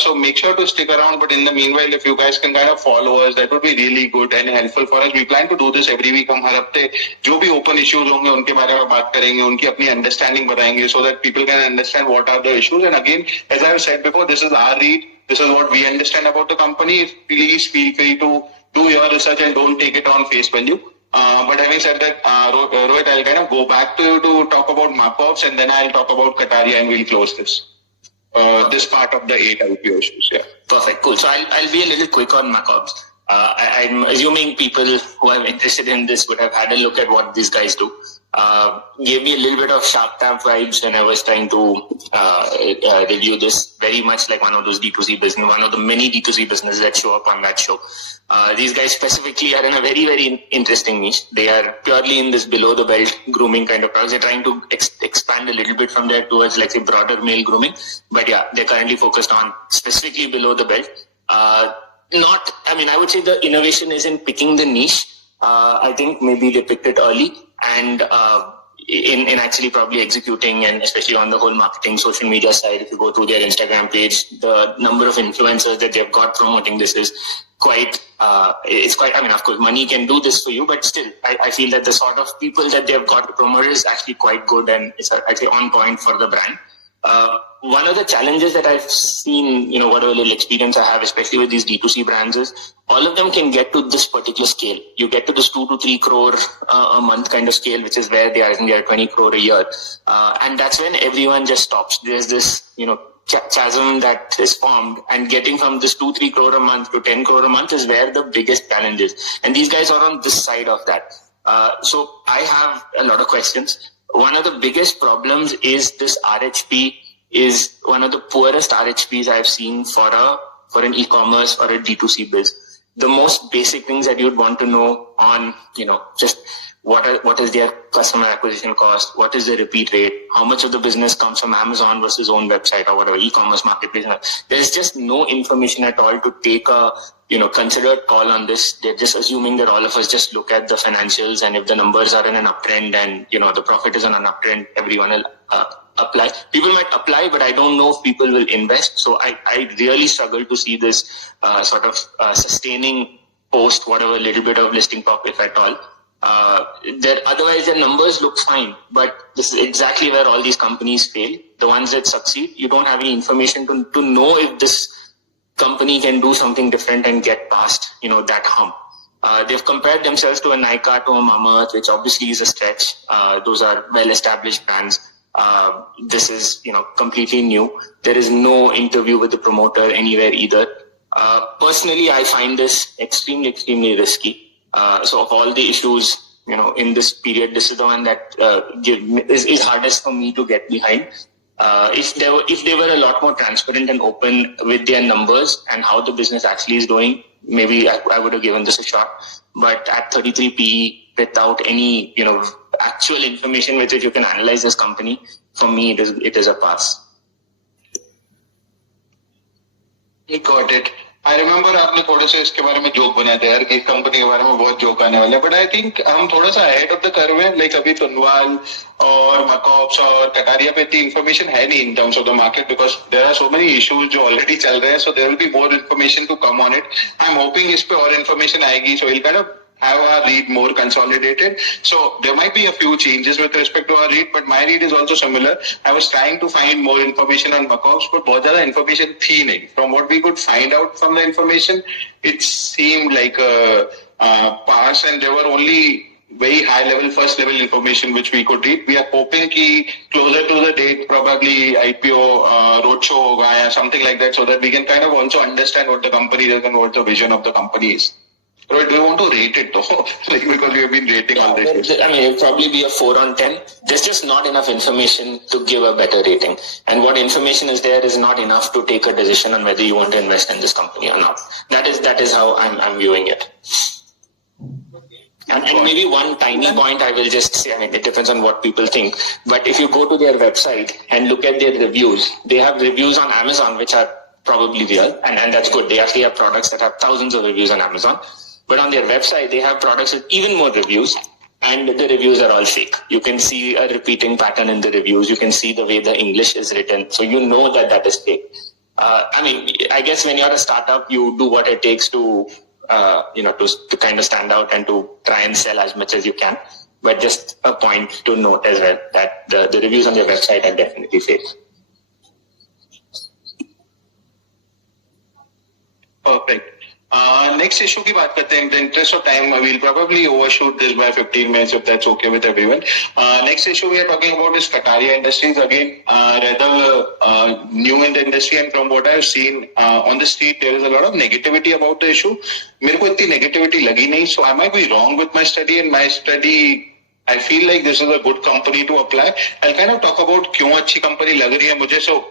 So make sure to stick around. But in the meanwhile, if you guys can kind of follow us, that would be really good and helpful for us. We plan to do this every week. हम हर हफ्ते जो भी open issues होंगे उनके बारे में बात करेंगे, उनकी अपनी understanding बताएंगे, so that people can understand what are the issues. And again, as I have said before, this is our read. This is what we understand about the company. Please feel free to do your research and don't take it on face value. But having said that, Rohit, I'll kind of go back to you to talk about Macobs, and then I'll talk about Kataria, and we'll close this. This part of the 8 IPO issues. Yeah. Perfect. Cool. So I'll be a little quick on Macobs. I'm assuming people who are interested in this would have had a look at what these guys do. Gave me a little bit of Shark Tank vibes when I was trying to review this. Very much like one of those D2C business, one of the many D2C businesses that show up on that show. These guys specifically are in a very, very interesting niche. They are purely in this below the belt grooming kind of products. They're trying to expand a little bit from there towards like say broader male grooming. But yeah, they're currently focused on specifically below the belt. I would say the innovation is in picking the niche. I think maybe they picked it early and in actually probably executing, and especially on the whole marketing social media side, if you go through their Instagram page, the number of influencers that they've got promoting this is quite, of course money can do this for you, but still I feel that the sort of people that they've got to promote is actually quite good, and it's actually on point for the brand. One of the challenges that I've seen, whatever little experience I have, especially with these D2C brands, is all of them can get to this particular scale. You get to this 2 to 3 crore a month kind of scale, which is where they are. I think they are 20 crore a year. And that's when everyone just stops. There's this, chasm that is formed, and getting from this 2-3 crore a month to 10 crore a month is where the biggest challenge is. And these guys are on this side of that. So I have a lot of questions. One of the biggest problems is this RHP is one of the poorest RHPs I've seen for an e-commerce or a D2C biz. The most basic things that you'd want to know on, just what is their customer acquisition cost, what is the repeat rate, how much of the business comes from Amazon versus own website or whatever, e-commerce marketplace. There's just no information at all to take a, considered call on this. They're just assuming that all of us just look at the financials, and if the numbers are in an uptrend and, the profit is on an uptrend, everyone will apply. People might apply, but I don't know if people will invest. So I really struggle to see this sustaining post whatever little bit of listing talk, if at all. Otherwise their numbers look fine, but this is exactly where all these companies fail. The ones that succeed, you don't have any information to know if this company can do something different and get past, that hump. They've compared themselves to a Nykaa, to a Mamaearth, which obviously is a stretch. Those are well-established brands. This is, completely new. There is no interview with the promoter anywhere either. Personally, I find this extremely, extremely risky. So of all the issues, in this period, this is the one that is hardest for me to get behind. If they were a lot more transparent and open with their numbers and how the business actually is doing, maybe I would have given this a shot. But at 33 PE, without any, actual information with which you can analyze this company, for me, it is a pass. Got it. I remember आपने थोड़े से इसके बारे में joke बनाया था यार कि इस कंपनी के बारे में बहुत जोक आने वाले हैं, but I think हम थोड़ा सा ahead of the curve हैं. Like अभी तुनवाल और Macobs और Kataria पे इतनी information है नहीं in terms of the market, because there are so many issues जो already चल रहे हैं, so there will be more information to come on it. I'm hoping इस पे और information आएगी, so we'll kind of have our read more consolidated. So there might be a few changes with respect to our read, but my read is also similar. I was trying to find more information on Macobs, but बहुत ज़्यादा information थी नहीं. From what we could find out from the information, it seemed like a pass, and there were only very high level, first level information which we could read. We are hoping कि closer to the date, probably IPO roadshow होगा या something like that, so that we can kind of also understand what the company does and what the vision of the company is. Right, do you want to rate it though? Like, because we have been rating all this. It'll probably be a 4 on 10. There's just not enough information to give a better rating. And what information is there is not enough to take a decision on whether you want to invest in this company or not. That is how I'm viewing it. And maybe one tiny point I will just say, it depends on what people think. But if you go to their website and look at their reviews, they have reviews on Amazon which are probably real, and that's good. They actually have products that have thousands of reviews on Amazon. But on their website, they have products with even more reviews, and the reviews are all fake. You can see a repeating pattern in the reviews. You can see the way the English is written. So you know that is fake. I guess when you're a startup, you do what it takes to kind of stand out and to try and sell as much as you can. But just a point to note as well that the reviews on their website are definitely fake. Perfect. Next issue की बात करते हैं. In the interest of time, we'll probably overshoot this by 15 minutes if that's okay with everyone. Next issue we are talking about is Kataria Industries. Again, rather new in the industry, and from what I've seen on the street, there is a lot of negativity about the issue. मेरे को इतनी negativity लगी नहीं, so I might be wrong with my study. And my study, I feel like this is a good company to apply. I'll kind of talk about क्यों अच्छी company लग रही है मुझे. So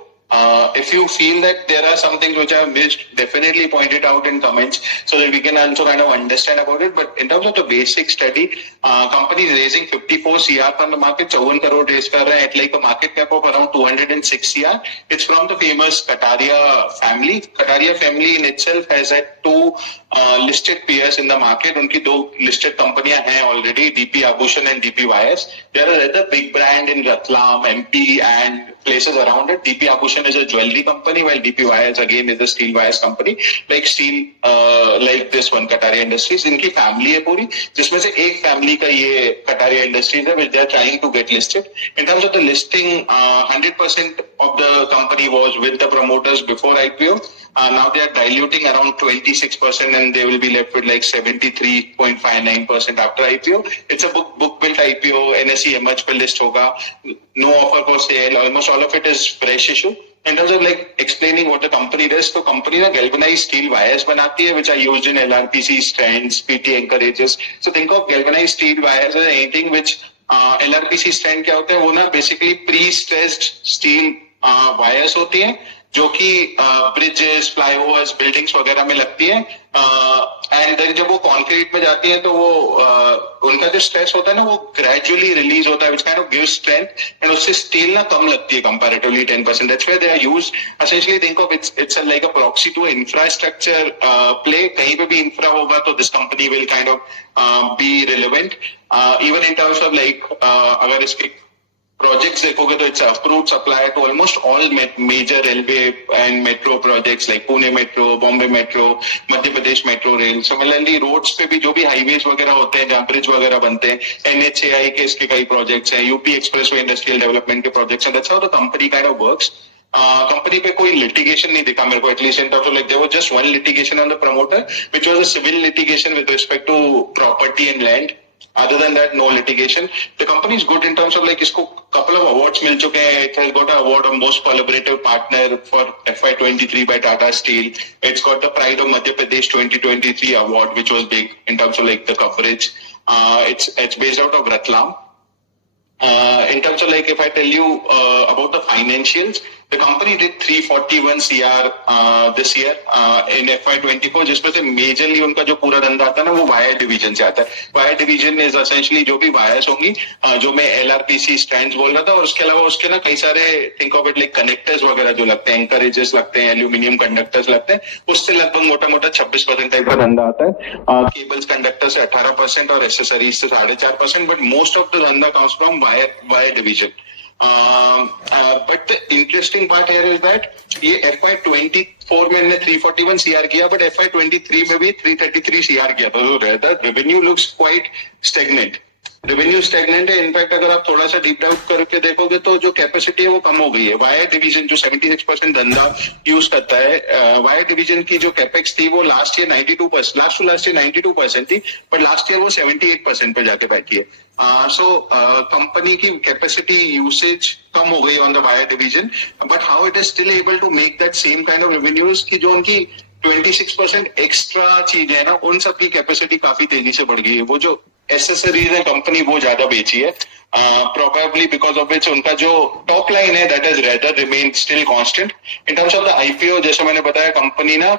if you feel that there are some things which I have missed, definitely point it out in comments so that we can also kind of understand about it. But in terms of the basic study, company is raising 54 CR from the market, 54 crore raise कर रहे हैं at like a market cap of around 206 CR. It's from the famous Kataria family. Kataria family in itself has had two listed peers in the market. उनकी दो listed कंपनियां हैं already, DP Abhushan and DP Wires. They are a rather big brand in Ratlam, MP and places around it. DP Abhushan is a jewelry company, while DP Wires again is a steel wires company. Like steel, like this one, Kataria Industries. इनकी family है पूरी, जिसमें से एक family का ये Kataria Industries है, which they are trying to get listed. In terms of the listing, 100% of the company was with the promoters before IPO. Now they are diluting around 26% and they will be left with like 73.59% after IPO. It's a book built IPO, NSE emerge पे list होगा, no offer for sale, almost all of it is fresh issue. In terms of like explaining what the company does, so company ना galvanized steel wires बनाती है, which are used in LRPC strands, PT anchorages. So think of galvanized steel wires as anything which LRPC strand क्या होता है, वो ना basically pre-stressed steel wires होती हैं, जो कि ब्रिजेस, फ्लाईओवर्स, बिल्डिंग्स वगैरह में लगती है. एंड देन जब वो कॉन्क्रीट में जाती है तो वो उनका जो स्ट्रेस होता है ना, वो ग्रेजुअली रिलीज होता है, which kind of gives strength, and उससे स्टील ना कम लगती है comparatively 10%. That's why they are used. Essentially think of it's like a proxy to infrastructure play. कहीं पे भी इंफ्रा होगा तो this company will kind of be relevant. Even in terms of like अगर इसके projects देखोगे तो it's approved supplier to almost all major railway and metro projects like Pune Metro, Bombay Metro, Madhya Pradesh Metro Rail. Similarly roads पे भी जो भी highways वगैरह होते हैं, जहाँ ब्रिज वगैरह बनते हैं, NHAI के इसके कई projects हैं, UP Expressway Industrial Development के projects हैं. That's how the company kind of works. Company पे कोई litigation नहीं दिखा मेरे को, at least in terms of like there was just one litigation on the promoter, which was a civil litigation with respect to property and land. Other than that, no litigation. The company is good in terms of like इसको couple of awards मिल चुके हैं. It has got an award of most collaborative partner for FY23 by Tata Steel. It's got the Pride of Madhya Pradesh 2023 award, which was big in terms of like the coverage. It's based out of Ratlam. In terms of like if I tell you about the financials, the company did 341 CR this year in FY24, जिसमें से majorly उनका जो पूरा धंधा आता है ना, वो वायर डिवीजन से आता है. वायर डिवीजन इज एसेंशियली जो भी वायर्स होंगी, जो मैं LRPC स्ट्रैंड्स बोल रहा था, और उसके अलावा उसके ना कई सारे think of it like connectors वगैरह जो लगते हैं, एंकरेजेस लगते हैं, एल्यूमिनियम कंडक्टर्स लगते हैं, उससे लगभग मोटा मोटा 26% टाइप का धंधा आता है. केबल्स कंडक्टर से 18% और एसेसरीज से 4.5%, बट मोस्ट ऑफ द धंधा comes from wire division. But the interesting part here is that ये FY24 में इन्होंने 341 CR किया, but FY23 में भी 333 CR किया था. So the revenue looks quite stagnant. Revenue stagnant है. इनफैक्ट अगर आप थोड़ा सा डीप डाउन करके देखोगे तो जो कैपेसिटी है वो कम हो गई है. वायर डिवीजन जो 76% धंधा यूज करता है, वायर डिवीजन की जो कैपेक्स थी वो लास्ट ईयर 92%, लास्ट ईयर 92% थी, बट लास्ट ईयर वो 78% पे जाके बैठी है. सो कंपनी की कैपेसिटी यूसेज कम हो गई on the wire division, but how it is still able to make that same kind of revenues की जो उनकी 26% एक्स्ट्रा चीज है ना, उन सब की कैपेसिटी काफी तेजी से बढ़ गई है. वो जो एसेसरीज है कंपनी वो ज्यादा बेची है, प्रोबेबली बिकॉज ऑफ विच उनका जो टॉप लाइन है that is rather remain still constant. In terms of the IPO, जैसे मैंने बताया, कंपनी ना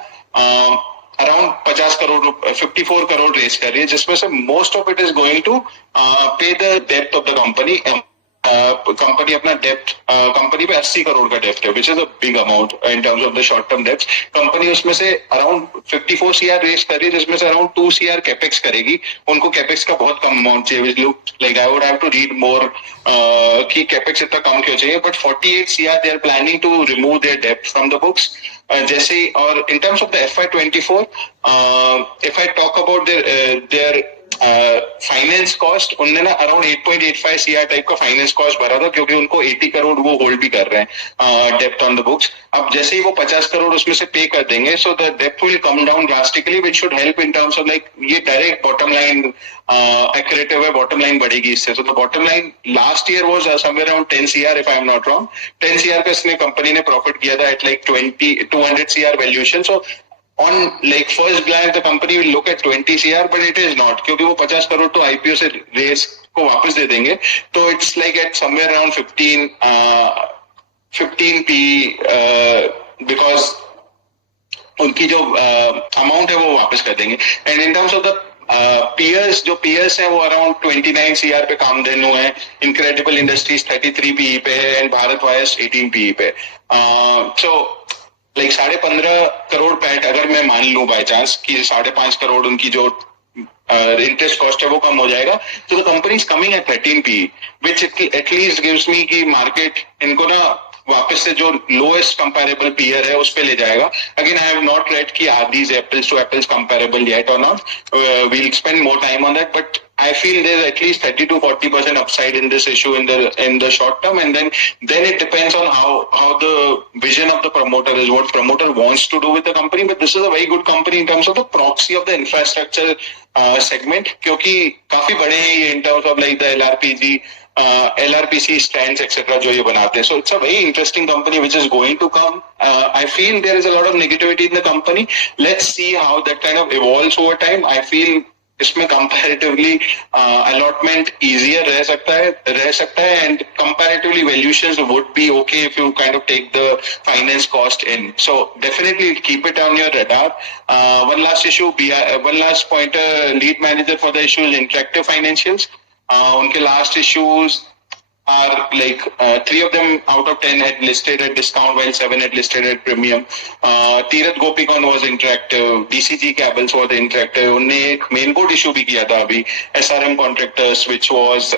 अराउंड 54 करोड़ रेस कर रही है, जिसमें से most of it is going to pay the डेप्थ ऑफ द कंपनी. कंपनी अपना डेप्ट कंपनी पे 80 करोड़ का डेप्ट है, which is a big amount in terms of the short term डेप्ट. कंपनी उसमें से अराउंड 54 CR रेस कर रही है, जिसमें से अराउंड 2 CR कैपेक्स करेगी. उनको कैपेक्स का बहुत कम अमाउंट चाहिए, which look like I would have to read more कि कैपेक्स इतना कम क्यों चाहिए. But 48 CR they are planning to remove their डेप्ट फ्रॉम द बुक्स. जैसे और in terms of the FY24, if I talk about their finance cost, उनने ना अराउंड 8.85 CR टाइप का फाइनेंस कॉस्ट भरा था, क्योंकि उनको 80 करोड़ वो होल्ड भी कर रहे हैं डेप्ट ऑन द बुक्स. अब जैसे ही वो 50 करोड़ उसमें से पे कर देंगे, सो द डेप्ट will come down drastically, which should help in terms of like ये डायरेक्ट बॉटम लाइन एक्रेटिव है, बॉटम लाइन बढ़ेगी इससे. So the bottom line last year was somewhere around 10 CR if I am not wrong. 10 CR का इसने company ने profit किया था at like 200 CR valuation. So on like first glance the company will look at 20 CR, but it is not, क्योंकि वो 50 करोड़ तो IPO से race को वापस दे देंगे. तो it's like at somewhere around 15 P because उनकी जो अमाउंट है वो वापस कर देंगे. And in terms of the peers, जो peers हैं वो अराउंड 29 CR पे कामधेनु है. इनक्रेडिबल इंडस्ट्रीज 33 PE पे है एंड भारत वायर्स 18 PE पे. सो लाइक 15.5 करोड़ पैट अगर मैं मान लूं बाय चांस कि 5.5 करोड़ उनकी जो इंटरेस्ट कॉस्ट है वो कम हो जाएगा, तो the company is coming at 13 PE, which at least gives me कि मार्केट इनको ना वापस से जो लोएस्ट कंपेरेबल पीयर है उस पे ले जाएगा. Again I have not read कि are these apples to apples comparable yet और not. Will spend more time on that, but I feel there's at least 30 to 40% upside in this issue in the short term, and then it depends on how the vision of the promoter is, what promoter wants to do with the company. But this is a very good company in terms of the proxy of the infrastructure segment, क्योंकि काफी बड़े हैं ये in terms of like the LRPG, LRPC stands etc. जो ये बनाते हैं. So it's a very interesting company which is going to come. I feel there is a lot of negativity in the company. Let's see how that kind of evolves over time. I feel इसमें comparatively allotment easier रह सकता है and comparatively valuations would be okay if you kind of take the finance cost in. So definitely keep it on your radar. One last point, lead manager for the issues interactive financials. उनके last issues are like 3 of them out of 10 had listed at discount while 7 had listed at premium. Tirath Gopikon was interactive, DCG Cables was interactive. उन्होंने एक main board issue भी किया था अभी, SRM contractors, which was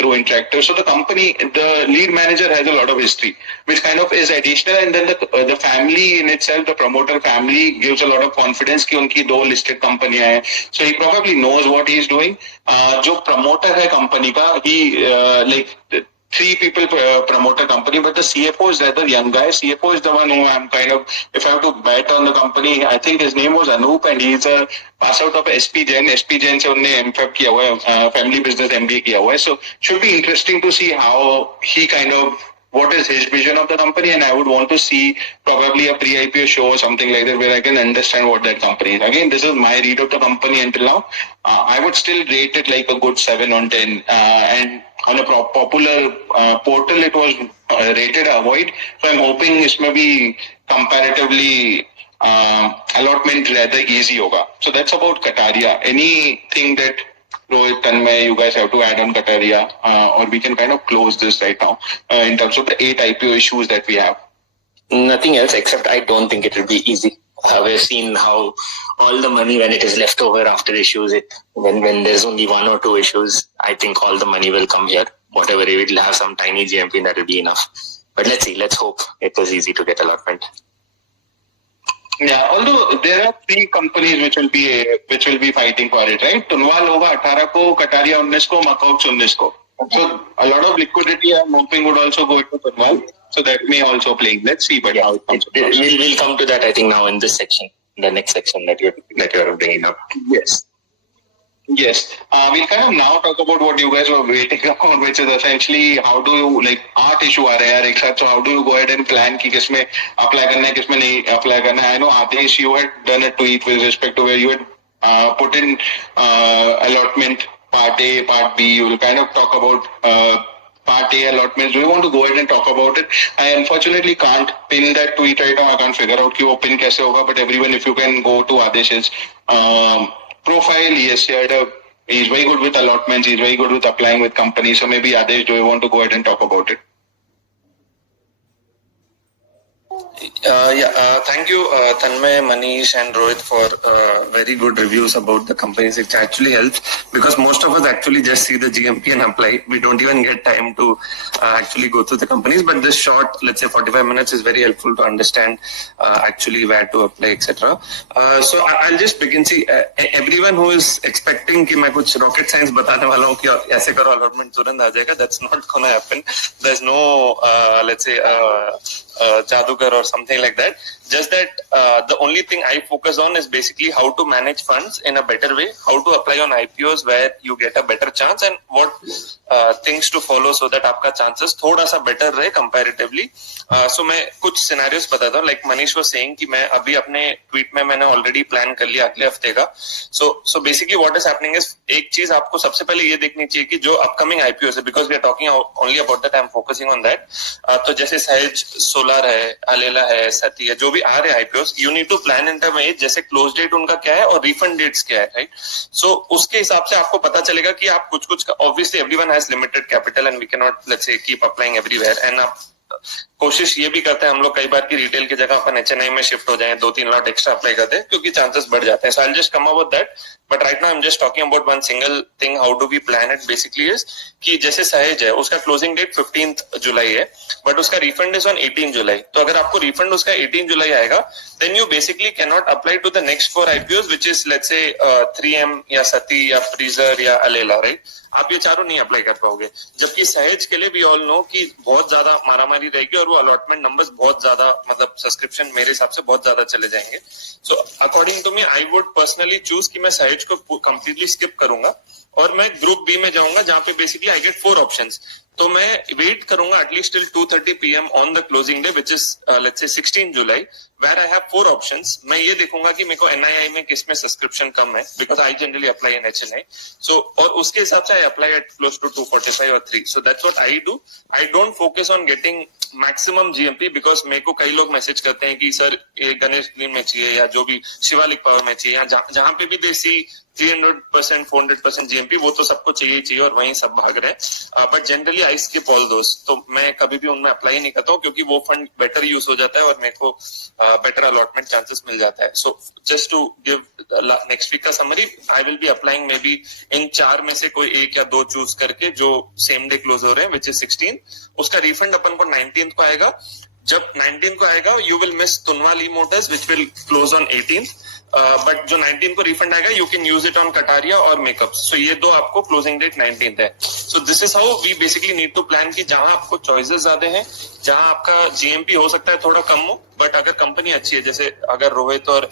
through interactive. So the company, the lead manager has a lot of history, which kind of is additional, and then the family in itself, the promoter family gives a lot of confidence कि उनकी 2 listed कंपनियां हैं. So he probably knows what he is doing. जो promoter है company का, he like 3 people promote a company, but the CFO is rather young guy. CFO is the one who I'm kind of, if I have to bet on the company, I think his name was Anup, and he's a pass out of SP Jain. SP Jain से उन्होंने MFAB किया हुआ है, family business MBA किया हुआ है. So should be interesting to see how he kind of, what is his vision of the company, and I would want to see probably a pre-IPO show or something like that where I can understand what that company is. Again, this is my read of the company until now. I would still rate it like a good 7 on 10, and on a popular portal it was rated avoid. So I'm hoping इसमें भी comparatively allotment rather easy होगा. So that's about Kataria. Anything that Rohit, Tanmay, you guys have to add on Kataria, or we can kind of close this right now in terms of the 8 IPO issues that we have? Nothing else except I don't think it will be easy. We've seen how all the money, when it is left over after issues, when there's only 1 or 2 issues, I think all the money will come here. Whatever, it will have some tiny GMP, that will be enough. But let's see. Let's hope it was easy to get allotment. Yeah, although there are 3 companies which will be fighting for it, right? Tunwal होगा 18 को, Kataria 19 को, Macobs 19 को. So a lot of liquidity I'm hoping would also go into Tunwal. So that may also play. Let's see, but how it comes. We'll come to that, I think, now in this section, the next section that you're bringing up. Yes. We'll kind of now talk about what you guys were waiting on, which is essentially how do you, like, आठ issue आ रहे हैं यार एक साथ. So how do you go ahead and plan कि किसमें apply करना है, किसमें नहीं apply करना है. I know Adesh, you had done a tweet with respect to where you had put in allotment part A, part B. You will kind of talk about part A allotments. Do you want to go ahead and talk about it? I unfortunately can't pin that tweet right now. I can't figure out कि वो pin कैसे होगा. But everyone, if you can go to Adesh's profile, he has shared a He's very good with allotments. He's very good with applying with companies. So maybe Adesh, do you want to go ahead and talk about it? Thank you, Tanmay, Manish, and Rohit for very good reviews about the companies. It actually helps because most of us actually just see the GMP and apply. We don't even get time to actually go through the companies. But this short, let's say 45 minutes, is very helpful to understand actually where to apply, etc. So I'll just begin. See, everyone who is expecting कि मैं कुछ rocket science बताने वाला हूँ कि ऐसे करो allotment तुरंत आ जाएगा, that's not gonna happen. There's no let's say जादूगर or something like that. Just that the only thing I focus on is basically how to manage funds in a better way, how to apply on IPOs where you get a better chance, and what things to follow so that आपका chances थोड़ा सा better रहे comparatively. So मैं कुछ scenarios बताता हूँ. Like Manish was saying कि मैं अभी अपने tweet में मैंने already plan कर लिया अगले हफ्ते का. So basically what is happening is एक चीज आपको सबसे पहले ये देखनी चाहिए कि जो upcoming IPOs है, because we are talking only about that, I'm focusing on that. तो जैसे सहज, सोलर है, अलेला है, सती है, जो भी आ रहे IPOs, you need to plan in terms of जैसे क्लोज डेट उनका क्या है और रिफंड डेट्स क्या है, राइट? सो उसके हिसाब से आपको पता चलेगा कि आप कुछ obviously everyone has limited capital and we can not let's say keep applying everywhere. And आप कोशिश ये भी करते हैं हम लोग कई बार की रिटेल की जगह अपन HNI में शिफ्ट हो जाएं, 2-3 लॉट एक्स्ट्रा अप्लाई करते हैं क्योंकि चांसेस बढ़ जाते हैं. So I will just come up with that. But right now I am just talking about one single thing, how do we plan it basically is कि जैसे सहज है उसका क्लोजिंग डेट 15 जुलाई है बट उसका रिफंड इज ऑन 18 जुलाई. तो अगर आपको रिफंड उसका 18 जुलाई आएगा then you basically can not apply to the next 4 IPOs which is let's say 3M या सती या प्रीजर या अलेला, राइट? आप ये चारों नहीं अप्लाई कर पाओगे. जबकि सहज के लिए भी ऑल नो कि बहुत ज्यादा मारामारी रहेगी और वो अलॉटमेंट नंबर्स बहुत ज्यादा, मतलब सब्सक्रिप्शन मेरे हिसाब से बहुत ज्यादा चले जाएंगे. So according to me I would personally choose कि मैं सहज को कंप्लीटली स्किप करूंगा और मैं ग्रुप बी में जाऊंगा जहां पे बेसिकली आई गेट 4 ऑप्शंस. तो मैं वेट करूंगा at least till 2:30 PM on the closing day which is let's say 16 July where I have 4 options. मैं ये देखूंगा कि मेरे को NII में किस में सब्सक्रिप्शन कम है because I generally apply in HNI. So और उसके हिसाब से I apply at close to 245 और 3. So that's what I do. I don't focus on getting maximum GMP because मेरे को कई लोग मैसेज करते हैं कि सर ये गणेश ग्रीन में चाहिए या जो भी शिवालिक पावर में चाहिए या जहां पे भी देसी 300% 400% GMP, वो तो सबको चाहिए और वहीं सब भाग रहे हैं. But generally I skip all those. तो मैं कभी भी उनमें अप्लाई नहीं करता हूँ क्योंकि वो फंड बेटर यूज हो जाता है और मेरे को बेटर अलॉटमेंट चांसेस मिल जाता है. So just to give next week का summary, I will be applying maybe in 4 में से कोई 1 या 2 चूज करके जो सेम डे क्लोज हो रहे हैं विच इज 16. उसका रिफंड अपन को 19th को आएगा. जब 19th को आएगा you will miss Tunwal Motors which will close on 18th. But जो 19 को रिफंड आएगा you can use it on Kataria और मेकअप. सो ये दो आपको क्लोजिंग डेट 19th है. So this is how we basically need to plan कि जहां आपको चॉइसेस ज्यादा हैं, जहां आपका GMP हो सकता है थोड़ा कम हो बट अगर कंपनी अच्छी है, जैसे अगर रोहित और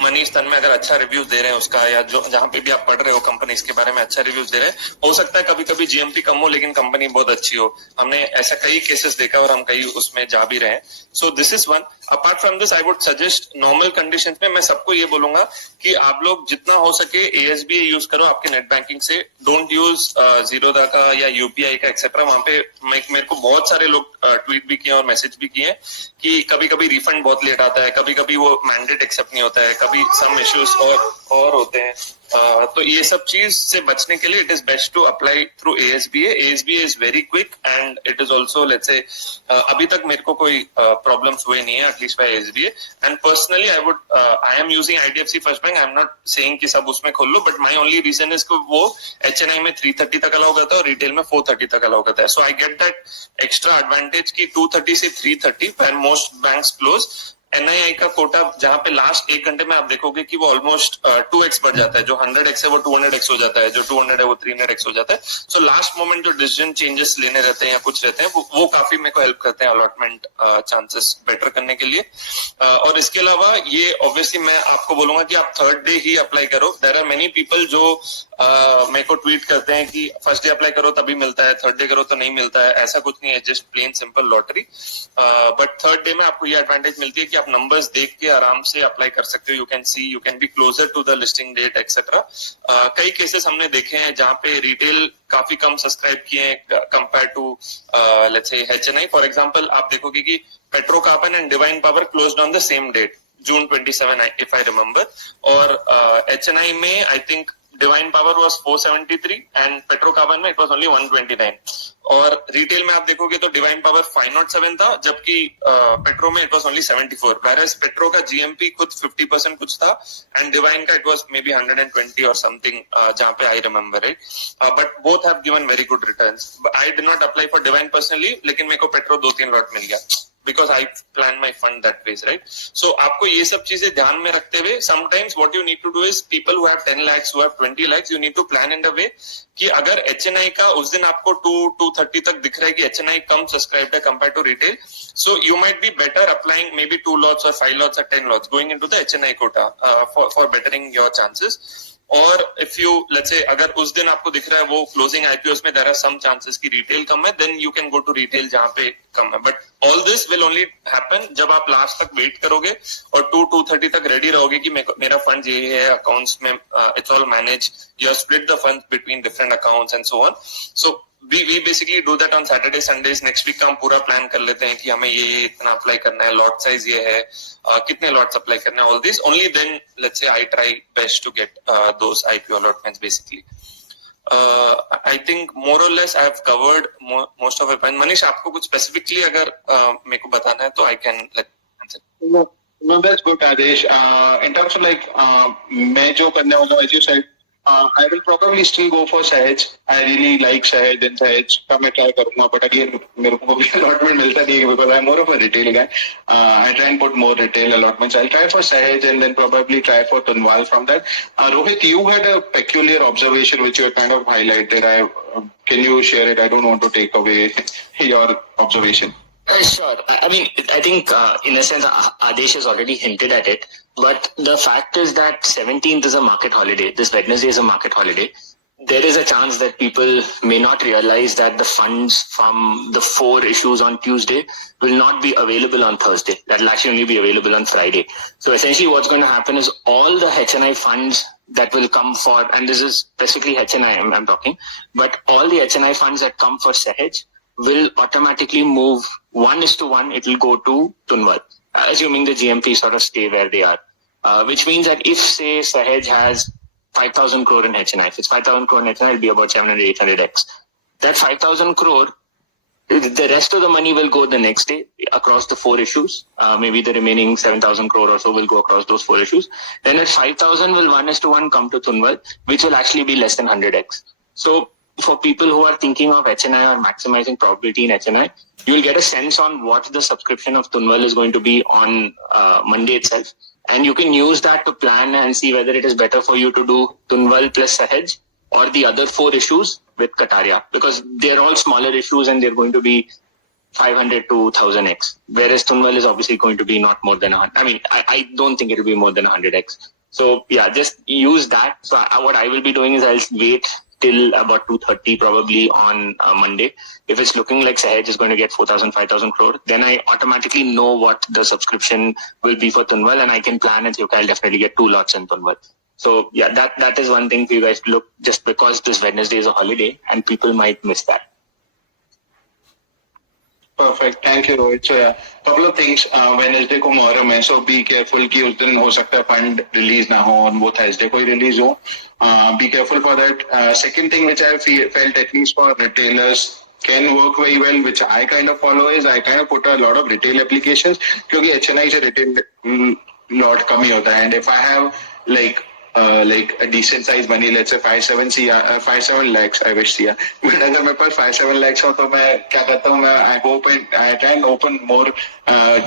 मनीष तन्मय अगर अच्छा रिव्यूज दे रहे हैं उसका या जो जहां पे भी आप पढ़ रहे हो कंपनीज के बारे में अच्छा रिव्यूज दे रहे हैं, हो सकता है कभी कभी GMP कम हो लेकिन कंपनी बहुत अच्छी हो. हमने ऐसा कई केसेस देखा और हम कई उसमें जा भी रहे हैं. सो this is one. Apart from this I would suggest normal conditions में मैं सबको ये बोलूंगा कि आप लोग जितना हो सके ASBA यूज करो आपके नेट बैंकिंग से. डोंट यूज जीरोदा का या UPI का एक्सेट्रा. वहां पे मेरे को बहुत सारे लोग ट्वीट भी किए और मैसेज भी किए कि कभी कभी रिफंड बहुत लेट आता है, कभी कभी वो मैंडेट एक्सेप्ट नहीं होता है, कभी सम इश्यूज और होते हैं. तो ये सब चीज से बचने के लिए it is best to apply through ASBA. ASBA is very quick and it is also let's say अभी तक मेरे को कोई प्रॉब्लम्स हुए नहीं है at least by ASBA. And personally I am using IDFC first bank. I am not saying कि सब उसमें खोल लो but my only reason is वो HNI में 330 तक अलाउ करता है और रिटेल में 430 तक अलाउ करता है. So I get that extra advantage की 230 से 330 when most banks close. NII का कोटा जहां पे लास्ट 1 घंटे में आप देखोगे कि वो ऑलमोस्ट 2x बढ़ जाता है. जो 100x है वो 200x हो जाता है, जो 200 है वो 300x हो जाता है. सो लास्ट मोमेंट जो डिसीजन चेंजेस लेने रहते हैं या कुछ रहते हैं वो काफी मेरे को हेल्प करते हैं अलॉटमेंट चांसेस बेटर करने के लिए. और इसके अलावा ये ऑब्वियसली मैं आपको बोलूंगा कि आप 3rd डे ही अप्लाई करो. देयर आर मेनी पीपल जो मेरे को ट्वीट करते हैं कि फर्स्ट डे अप्लाई करो तभी मिलता है, 3rd डे करो तो नहीं मिलता है. ऐसा कुछ नहीं है, just plain simple lottery. But 3rd day में आपको ये एडवांटेज मिलती है कि आप नंबर्स देख के आराम से अप्लाई कर सकते हो. You can be closer to the listing date etcetera. कई केसेस हमने देखे हैं जहां पे रिटेल काफी कम सब्सक्राइब किए हैं compare to let's say HNI. For example आप देखोगे कि Petrocarbon and Divine Power closed on the same date June 27 if I remember. और HNI में I think Divine Power was 473 and Petrocarbon में it was only 129 और retail में आप देखोगे तो डिवाइन पावर 507 था जबकि पेट्रो में it was only 74 whereas petro का जीएमपी खुद 50% कुछ था एंड डिवाइन का इट वाज मे बी 120 और समथिंग जहां पे I remember it but both have given very good returns I did not apply for divine personally लेकिन मेरे को पेट्रो 2-3 लॉट मिल गया because I plan my fund that ways, right? So आपको ये सब चीजें ध्यान में रखते हुए sometimes what you need to do is people who have 10 lakhs, who have 20 lakhs, you need to plan in a way कि अगर HNI का उस दिन आपको 230 तक दिख रहा है कि HNI कम सब्सक्राइब है compared to retail, so you might be better applying maybe 2 lots or 5 lots or 10 lots going into the HNI quota for bettering your chances. और इफ यू लेट्स से अगर उस दिन आपको दिख रहा है वो क्लोजिंग आईपीओस में देयर आर सम चांसेस कि रिटेल कम है then you can go to retail जहां पे कम है but all this will only happen जब आप लास्ट तक वेट करोगे और 230 तक रेडी रहोगे कि मेरा फंड ये है अकाउंट्स में it's all manage you have split the funds between different accounts and so on so we basically do that on Saturday Sundays next week का हम पूरा प्लान कर लेते हैं कि हमें ये इतना अप्लाई करना है लॉट साइज ये है कितने लॉट्स अप्लाई करना है all this only then let's say I try best to get those IPO allotments basically I think more or less I have covered most of it Manish आपको कुछ specifically अगर मेरे को बताना है तो I can answer No, that's good, Adesh. In terms of like, मैं जो करने वाला हूँ, as you said, I will probably still go for Sehaj. I really like Sehaj and Sehaj का मैं try करूँगा, but again मेरे को भी allotment मिलता नहीं है because I'm more of a retail guy. I try and put more retail allotments. I'll try for Sehaj and then probably try for Tunwal from that. Rohit, you had a peculiar observation which you kind of highlighted. Can you share it? I don't want to take away your observation. Sure. I mean, I think in a sense, Adesh has already hinted at it. But the fact is that 17th is a market holiday. This Wednesday is a market holiday. There is a chance that people may not realize that the funds from the 4 issues on Tuesday will not be available on Thursday. That will actually only be available on Friday. So essentially what's going to happen is all the HNI funds that will come for, and this is specifically HNI I'm talking, but all the HNI funds that come for Sehaj will automatically move 1:1. It will go to Tunwal, assuming the GMP sort of stay where they are. Which means that if say Sehaj has 5,000 crore in HNI, if it's 5,000 crore in HNI, it'll be about 700-800x. That 5,000 crore, the rest of the money will go the next day across the 4 issues. Maybe the remaining 7,000 crore or so will go across those 4 issues. Then at 5,000 will 1:1 come to Tunwal, which will actually be less than 100x. So for people who are thinking of HNI or maximizing probability in HNI, you will get a sense on what the subscription of Tunwal is going to be on Monday itself. And you can use that to plan and see whether it is better for you to do Tunwal plus Sehaj or the other 4 issues with Kataria. Because they're all smaller issues and they're going to be 500 to 1000x. Whereas Tunwal is obviously going to be not more than 100. I mean, I don't think it will be more than 100x. So yeah, just use that. So what I will be doing is I'll wait till about 2:30 probably on Monday. If it's looking like Sehaj is going to get 4,000, 5,000 crore, then I automatically know what the subscription will be for Tunwal and I can plan and say, okay, I'll definitely get 2 lots in Tunwal. So yeah, that is one thing for you guys to look, just because this Wednesday is a holiday and people might miss that. Perfect. Thank you, Rohit. So yeah, couple of things. Wednesday को मुहर्रम है, so be careful कि उस दिन हो सकता है fund release ना हो और वो Thursday को ही release हो. Be careful for that. Second thing which I felt at least for retailers can work very well, which I kind of follow, is I kind of put a lot of retail applications क्योंकि HNI से retail lot कम ही होता है, and if I have like a decent size money, let's say 5-7 lakhs, I wish yeah. But अगर मेरे पास 5-7 lakhs हो तो मैं क्या करता हूँ, मैं I try and open more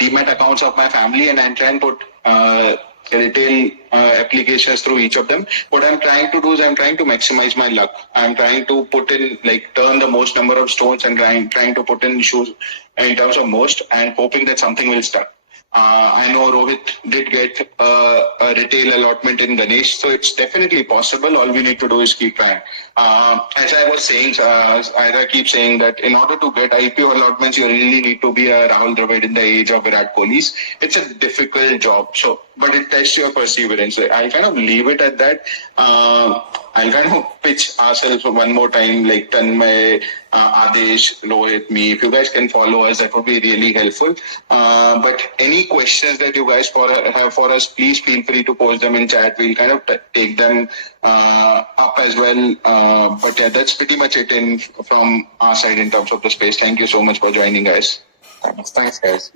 demat accounts of my family and I try and put retail applications through each of them. What I'm trying to do is I'm trying to maximize my luck. I'm trying to put in, like, turn the most number of stones and trying to put in shoes in terms of most and hoping that something will stuck. I know Rohit did get a retail allotment in Ganesh, so it's definitely possible. All we need to do is keep trying. As I was saying, as I keep saying, that in order to get IPO allotments, you really need to be a Rahul Dravid in the age of Virat Kohli's. It's a difficult job, but it tests your perseverance. I kind of leave it at that. I'll kind of pitch ourselves one more time, like Tanmay, Adesh, Rohit, me. If you guys can follow us, that would be really helpful. But any questions that you guys have for us, please feel free to post them in chat. We'll kind of take them up as well. But yeah, that's pretty much it from our side in terms of the space. Thank you so much for joining, guys. Thanks, guys.